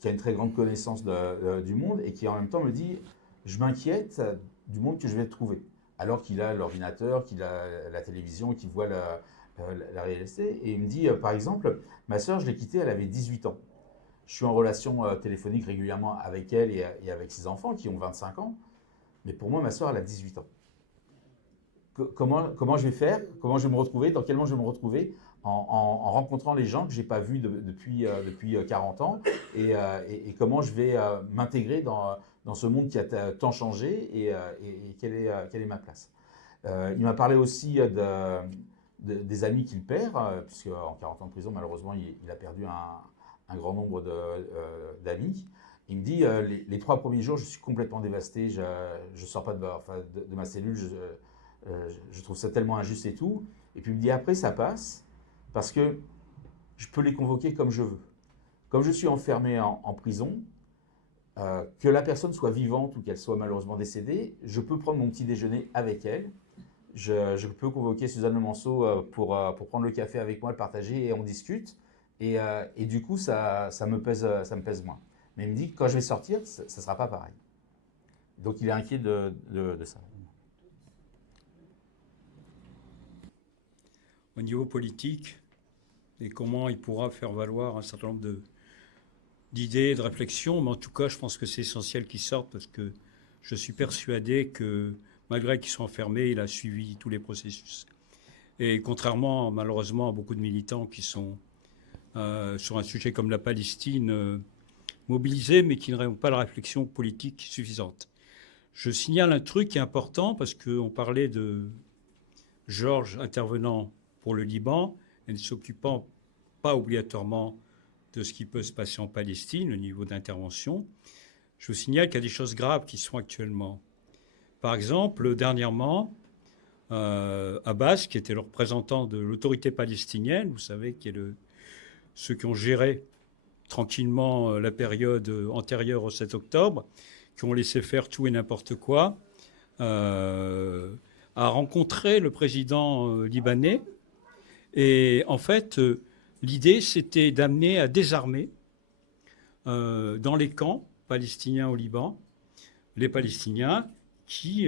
une très grande connaissance du monde, et qui en même temps me dit « je m'inquiète du monde que je vais trouver », alors qu'il a l'ordinateur, qu'il a la télévision, qu'il voit la réalité. Et il me dit, par exemple, ma sœur, je l'ai quittée, elle avait 18 ans. Je suis en relation téléphonique régulièrement avec elle et avec ses enfants qui ont 25 ans, mais pour moi, ma sœur, elle a 18 ans. Comment je vais faire? Comment je vais me retrouver? Dans quel monde je vais me retrouver en rencontrant les gens que je n'ai pas vus depuis 40 ans, et comment je vais m'intégrer dans ce monde qui a tant changé, et quelle est ma place. Il m'a parlé aussi des amis qu'il perd, puisque en 40 ans de prison, malheureusement, il a perdu un grand nombre d'amis. Il me dit, les 3 premiers jours, je suis complètement dévasté, je ne sors pas de ma cellule, je trouve ça tellement injuste et tout. Et puis il me dit, après, ça passe, parce que je peux les convoquer comme je veux. Comme je suis enfermé en prison, que la personne soit vivante ou qu'elle soit malheureusement décédée, je peux prendre mon petit déjeuner avec elle. Je peux convoquer Suzanne Lemanceau pour prendre le café avec moi, le partager, et on discute. Et du coup, ça me pèse moins. Mais il me dit que quand je vais sortir, ça ne sera pas pareil. Donc il est inquiet de ça. Au niveau politique, et comment il pourra faire valoir un certain nombre d'idées, de réflexions, mais en tout cas, je pense que c'est essentiel qu'il sorte parce que je suis persuadé que, malgré qu'il soit enfermé, il a suivi tous les processus. Et contrairement, malheureusement, à beaucoup de militants qui sont sur un sujet comme la Palestine mobilisés, mais qui n'ont pas la réflexion politique suffisante. Je signale un truc qui est important parce qu'on parlait de Georges intervenant pour le Liban et ne s'occupant pas obligatoirement de ce qui peut se passer en Palestine, au niveau d'intervention. Je vous signale qu'il y a des choses graves qui sont actuellement. Par exemple, dernièrement, Abbas, qui était le représentant de l'autorité palestinienne, vous savez, qui est ceux qui ont géré tranquillement la période antérieure au 7 octobre, qui ont laissé faire tout et n'importe quoi, a rencontré le président libanais. Et en fait, l'idée, c'était d'amener à désarmer dans les camps palestiniens au Liban, les Palestiniens qui,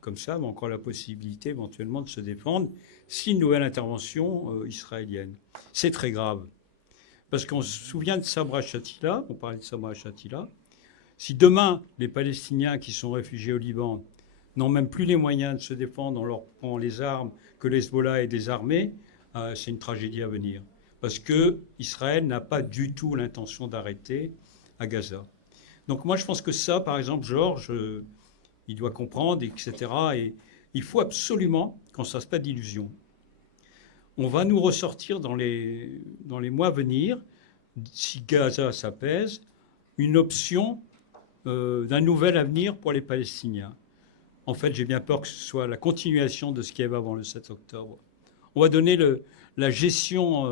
comme ça, ont encore la possibilité éventuellement de se défendre si une nouvelle intervention israélienne. C'est très grave. Parce qu'on se souvient de Sabra Shatila, on parlait de Sabra Shatila. Si demain, les Palestiniens qui sont réfugiés au Liban n'ont même plus les moyens de se défendre, on leur prend les armes, que l'Hezbollah est désarmé, c'est une tragédie à venir. Parce qu'Israël n'a pas du tout l'intention d'arrêter à Gaza. Donc moi, je pense que ça, par exemple, Georges, il doit comprendre, etc. Et il faut absolument qu'on ne se fasse pas d'illusions. On va nous ressortir dans les mois à venir, si Gaza s'apaise, une option d'un nouvel avenir pour les Palestiniens. En fait, j'ai bien peur que ce soit la continuation de ce qu'il y avait avant le 7 octobre. On va donner la gestion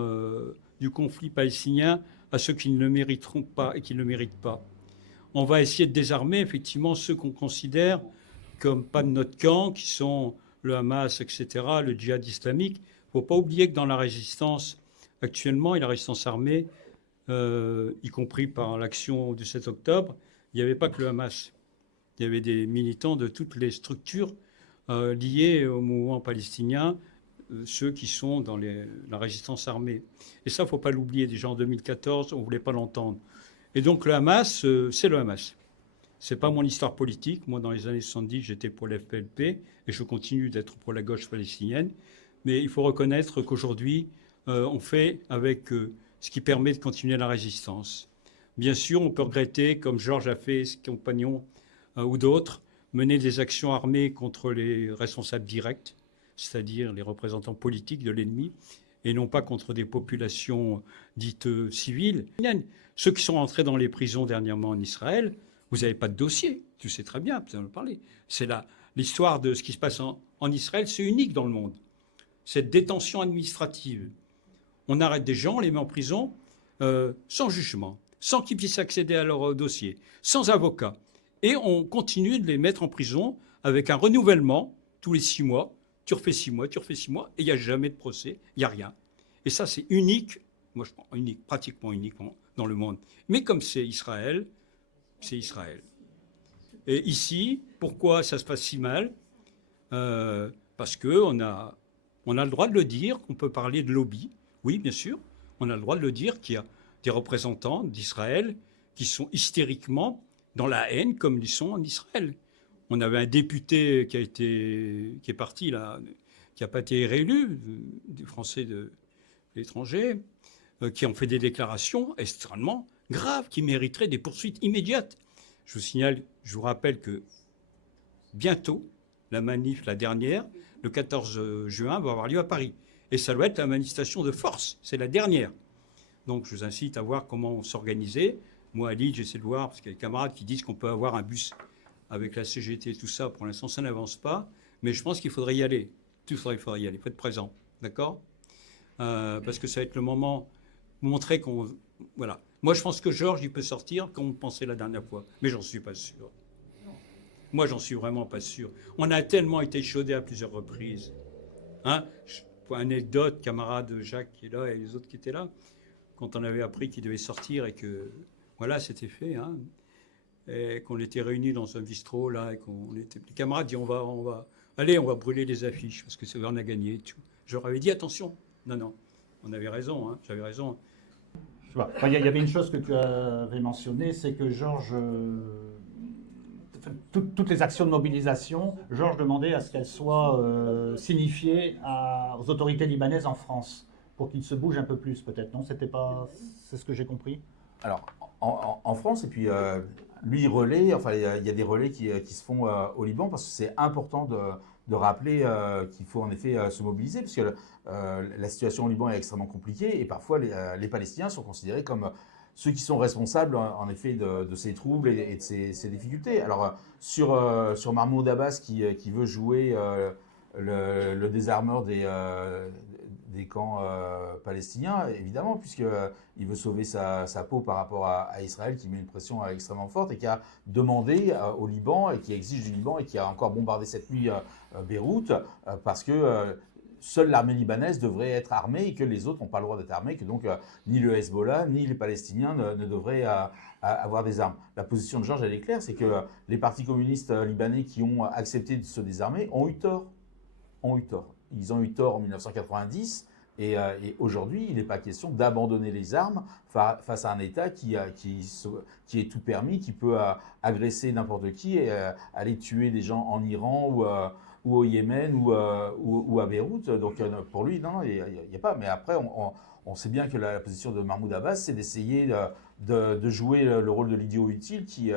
du conflit palestinien à ceux qui ne le mériteront pas et qui ne le méritent pas. On va essayer de désarmer effectivement ceux qu'on considère comme pas de notre camp, qui sont le Hamas, etc., le djihad islamique. Il ne faut pas oublier que dans la résistance actuellement, et la résistance armée, y compris par l'action du 7 octobre, il n'y avait pas que le Hamas. Il y avait des militants de toutes les structures liées au mouvement palestinien, ceux qui sont dans la résistance armée. Et ça, il ne faut pas l'oublier. Déjà en 2014, on ne voulait pas l'entendre. Et donc le Hamas, c'est le Hamas. Ce n'est pas mon histoire politique. Moi, dans les années 70, j'étais pour l'FPLP et je continue d'être pour la gauche palestinienne. Mais il faut reconnaître qu'aujourd'hui, on fait avec ce qui permet de continuer la résistance. Bien sûr, on peut regretter, comme Georges a fait, ses compagnons ou d'autres, mener des actions armées contre les responsables directs, c'est-à-dire les représentants politiques de l'ennemi, et non pas contre des populations dites civiles. Ceux qui sont entrés dans les prisons dernièrement en Israël, vous n'avez pas de dossier, tu sais très bien, vous en parler. C'est l'histoire de ce qui se passe en Israël, c'est unique dans le monde. Cette détention administrative. On arrête des gens, on les met en prison sans jugement, sans qu'ils puissent accéder à leur dossier, sans avocat. Et on continue de les mettre en prison avec un renouvellement tous les 6 mois. Tu refais 6 mois, tu refais 6 mois, et il n'y a jamais de procès, il n'y a rien. Et ça, c'est unique, moi je pense unique, pratiquement unique dans le monde. Mais comme c'est Israël, c'est Israël. Et ici, pourquoi ça se passe si mal Parce qu'on a le droit de le dire, qu'on peut parler de lobby. Oui, bien sûr, on a le droit de le dire qu'il y a des représentants d'Israël qui sont hystériquement dans la haine comme ils sont en Israël. On avait un député qui est parti là, qui n'a pas été réélu, des Français de l'étranger, qui ont fait des déclarations extrêmement graves, qui mériteraient des poursuites immédiates. Je vous rappelle que bientôt, la manif, la dernière, le 14 juin, va avoir lieu à Paris. Et ça doit être la manifestation de force, c'est la dernière. Donc je vous incite à voir comment s'organiser. Moi, à Lille, j'essaie de voir, parce qu'il y a des camarades qui disent qu'on peut avoir un bus avec la CGT et tout ça. Pour l'instant, ça n'avance pas. Mais je pense qu'il faudrait y aller. Il faudrait y aller. Il faut être présent. D'accord parce que ça va être le moment de montrer qu'on... Voilà. Moi, je pense que Georges, il peut sortir comme on pensait la dernière fois. Mais j'en suis pas sûr. Moi, j'en suis vraiment pas sûr. On a tellement été chaudés à plusieurs reprises. Hein, pour anecdote, camarade Jacques qui est là et les autres qui étaient là, quand on avait appris qu'il devait sortir et que, voilà, c'était fait, hein, et qu'on était réunis dans un bistrot, là, et les camarades disaient, on va brûler les affiches, parce que c'est on a gagné et tout. Je leur avais dit, attention. Non, on avait raison, hein, j'avais raison. Je vois. Enfin, il y avait une chose que tu avais mentionnée, c'est que Georges, toutes les actions de mobilisation, Georges demandait à ce qu'elles soient signifiées aux autorités libanaises en France, pour qu'ils se bougent un peu plus peut-être, non? C'était pas... C'est ce que j'ai compris? Alors, en France, et puis lui, il relaie, enfin, il y a des relais qui se font au Liban, parce que c'est important de rappeler qu'il faut en effet se mobiliser, parce que la situation au Liban est extrêmement compliquée, et parfois les Palestiniens sont considérés comme ceux qui sont responsables, en effet, de ces troubles et de ces difficultés. Alors, sur Mahmoud Abbas, qui veut jouer le désarmeur des camps palestiniens, évidemment, puisqu'il veut sauver sa peau par rapport à Israël, qui met une pression extrêmement forte et qui a demandé au Liban, et qui exige du Liban, et qui a encore bombardé cette nuit Beyrouth, parce que seule l'armée libanaise devrait être armée et que les autres n'ont pas le droit d'être armés, que donc ni le Hezbollah, ni les Palestiniens ne devraient avoir des armes. La position de Georges, elle est claire, c'est que les partis communistes libanais qui ont accepté de se désarmer ont eu tort. Ils ont eu tort en 1990, et aujourd'hui, il n'est pas question d'abandonner les armes face à un État qui est tout permis, qui peut agresser n'importe qui et aller tuer des gens en Iran ou au Yémen ou à Beyrouth. Donc pour lui, non, il n'y a pas. Mais après, on sait bien que la position de Mahmoud Abbas, c'est d'essayer de jouer le rôle de l'idiot utile qui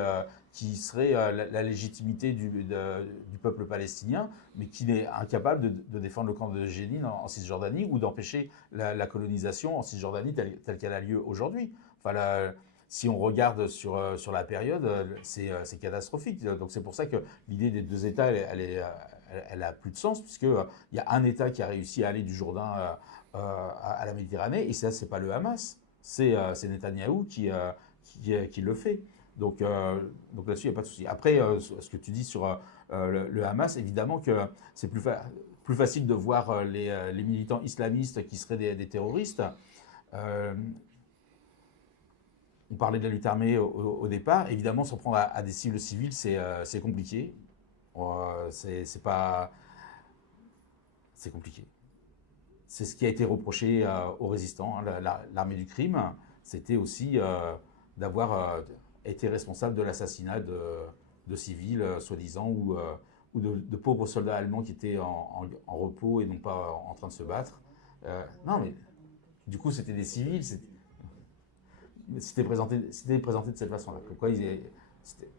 serait la légitimité du peuple palestinien, mais qui est incapable de défendre le camp de Jénine en Cisjordanie, ou d'empêcher la colonisation en Cisjordanie telle qu'elle a lieu aujourd'hui. Enfin, si on regarde sur la période, c'est catastrophique. Donc c'est pour ça que l'idée des deux États, elle a plus de sens, puisqu'il y a un État qui a réussi à aller du Jourdain à la Méditerranée, et ça, c'est pas le Hamas, c'est Netanyahou qui le fait. Donc là-dessus, il n'y a pas de souci. Après, ce que tu dis sur le Hamas, évidemment que c'est plus facile de voir les militants islamistes qui seraient des terroristes. On parlait de la lutte armée au départ. Évidemment, s'en prendre à des cibles civiles, c'est compliqué. C'est compliqué. C'est ce qui a été reproché aux résistants, hein, l'armée du crime. C'était aussi d'avoir été responsable de l'assassinat de civils, soi-disant, ou de pauvres soldats allemands qui étaient en repos et non pas en train de se battre. Non, mais du coup, c'était des civils. C'était présenté de cette façon-là. Pourquoi c'était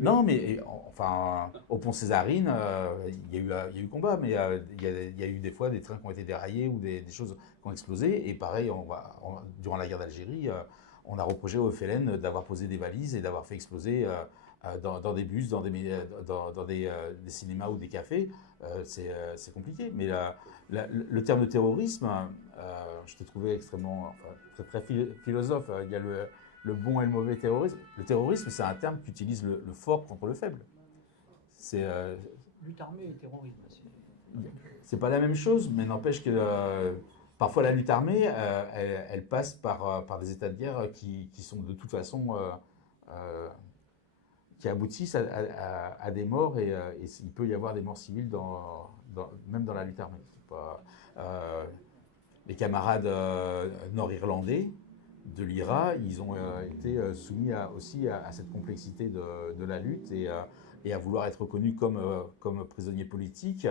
non, mais enfin, au pont Césarine, il y a eu combat, mais il y a eu des fois des trains qui ont été déraillés ou des choses qui ont explosé. Et pareil, durant la guerre d'Algérie, on a reproché au FLN d'avoir posé des valises et d'avoir fait exploser dans des bus, dans des cinémas ou des cafés. C'est compliqué. Mais le terme de terrorisme, je t'ai trouvé extrêmement, très philosophe. Il y a le bon et le mauvais terrorisme. Le terrorisme, c'est un terme qui utilise le fort contre le faible. C'est lutte armée et terrorisme. C'est pas la même chose, mais n'empêche que parfois la lutte armée, elle passe par des états de guerre qui sont de toute façon qui aboutissent à des morts, et il peut y avoir des morts civiles même dans la lutte armée. Les camarades nord-irlandais de l'IRA, ils ont été soumis aussi à cette complexité de la lutte et à vouloir être reconnus comme prisonniers politiques,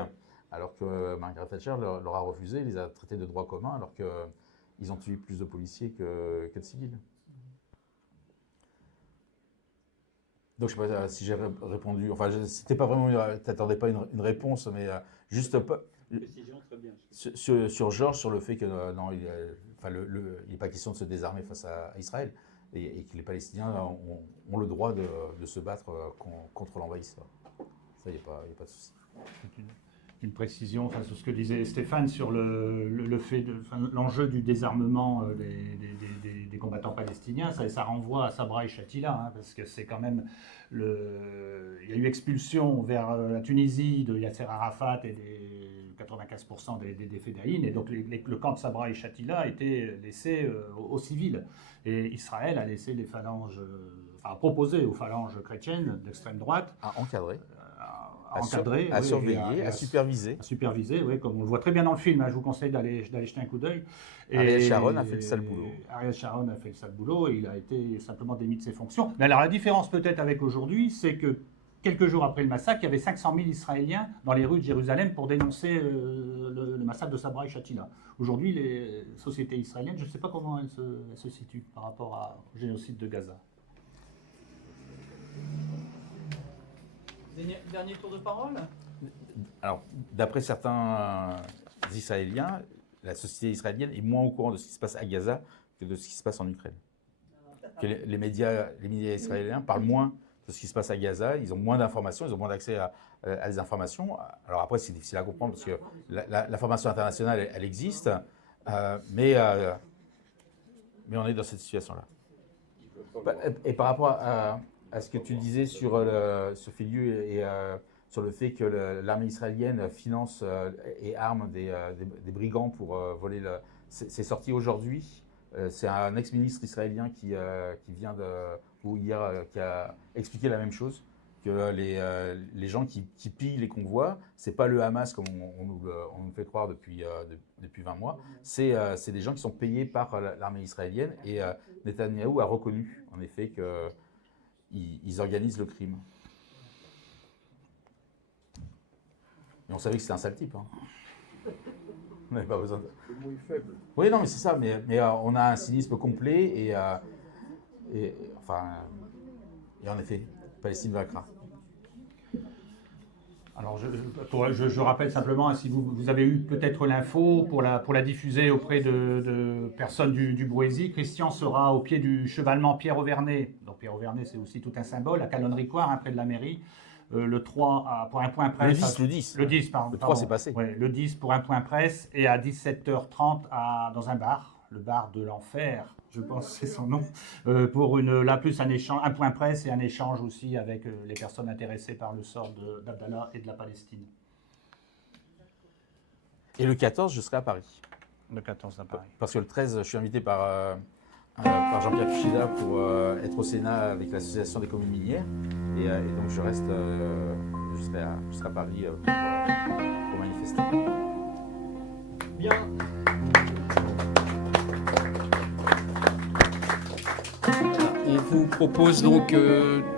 alors que Margaret Thatcher leur a refusé, les a traités de droit commun, alors qu'ils ont tué plus de policiers que de civils. Donc je ne sais pas si j'ai répondu, enfin c'était pas vraiment, t'attendais pas une réponse, mais juste pas... Sur Georges, sur le fait que non, il n'est pas question de se désarmer face à Israël, et que les Palestiniens ont le droit de se battre contre l'envahisseur. Ça, il n'y a pas de souci. Une précision sur ce que disait Stéphane sur l'enjeu du désarmement des combattants palestiniens. Ça renvoie à Sabra et Shatila, hein, parce que c'est quand même il y a eu expulsion vers la Tunisie de Yasser Arafat et des 95% des fédéines, et donc le camp de Sabra et Shatila a été laissé aux civils. Et Israël a laissé les phalanges, a proposé aux phalanges chrétiennes d'extrême droite encadrer. encadrer, à oui, surveiller, et à superviser. à superviser, oui, comme on le voit très bien dans le film. Hein, je vous conseille d'aller jeter un coup d'œil. Ariel Sharon a fait le sale boulot. Ariel Sharon a fait le sale boulot et il a été simplement démis de ses fonctions. Mais alors la différence peut-être avec aujourd'hui, c'est que quelques jours après le massacre, il y avait 500 000 Israéliens dans les rues de Jérusalem pour dénoncer le massacre de Sabra et Shatila. Aujourd'hui, les sociétés israéliennes, je ne sais pas comment elles se situent par rapport au génocide de Gaza. Dernier tour de parole. Alors, d'après certains Israéliens, la société israélienne est moins au courant de ce qui se passe à Gaza que de ce qui se passe en Ukraine. Que les médias israéliens parlent moins de ce qui se passe à Gaza, ils ont moins d'informations, ils ont moins d'accès à des informations. Alors après, c'est difficile à comprendre parce que l'information internationale, elle existe, mais on est dans cette situation-là. Et par rapport à ce que tu disais sur Filiu et sur le fait que l'armée israélienne finance et arme des brigands pour voler c'est sorti aujourd'hui. C'est un ex-ministre israélien qui vient ou hier qui a expliqué la même chose, que les gens qui pillent les convois, c'est pas le Hamas comme on nous fait croire depuis 20 mois, c'est des gens qui sont payés par l'armée israélienne et Netanyahou a reconnu en effet qu'ils organisent le crime. Et on savait que c'était un sale type. Hein. On n'avait pas besoin de... Le mot est faible. Oui, non, mais c'est ça. Mais on a un cynisme complet et en effet, Palestine vaincra. Alors, je rappelle simplement, si vous avez eu peut-être l'info pour la diffuser auprès de personnes du Boésie, Christian sera au pied du chevalement Pierre Auvernay. Donc Pierre Auvernay, c'est aussi tout un symbole, à Calonne-Ricoire, hein, près de la mairie. Le 3 pour un point presse. Le 10. Le 10, pardon. Le 3, c'est passé. Ouais, le 10 pour un point presse et à 17h30 dans un bar, le bar de l'enfer, je pense que c'est son nom, pour un point presse et un échange aussi avec les personnes intéressées par le sort d'Abdallah et de la Palestine. Et le 14, je serai à Paris. Le 14 à Paris. Parce que le 13, je suis invité par Jean-Pierre Kuchida pour être au Sénat avec l'Association des communes minières. Et donc je serai à Paris pour manifester. Bien. On vous propose donc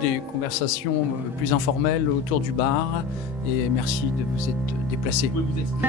des conversations plus informelles autour du bar et merci de vous être déplacés. Vous pouvez vous exprimer,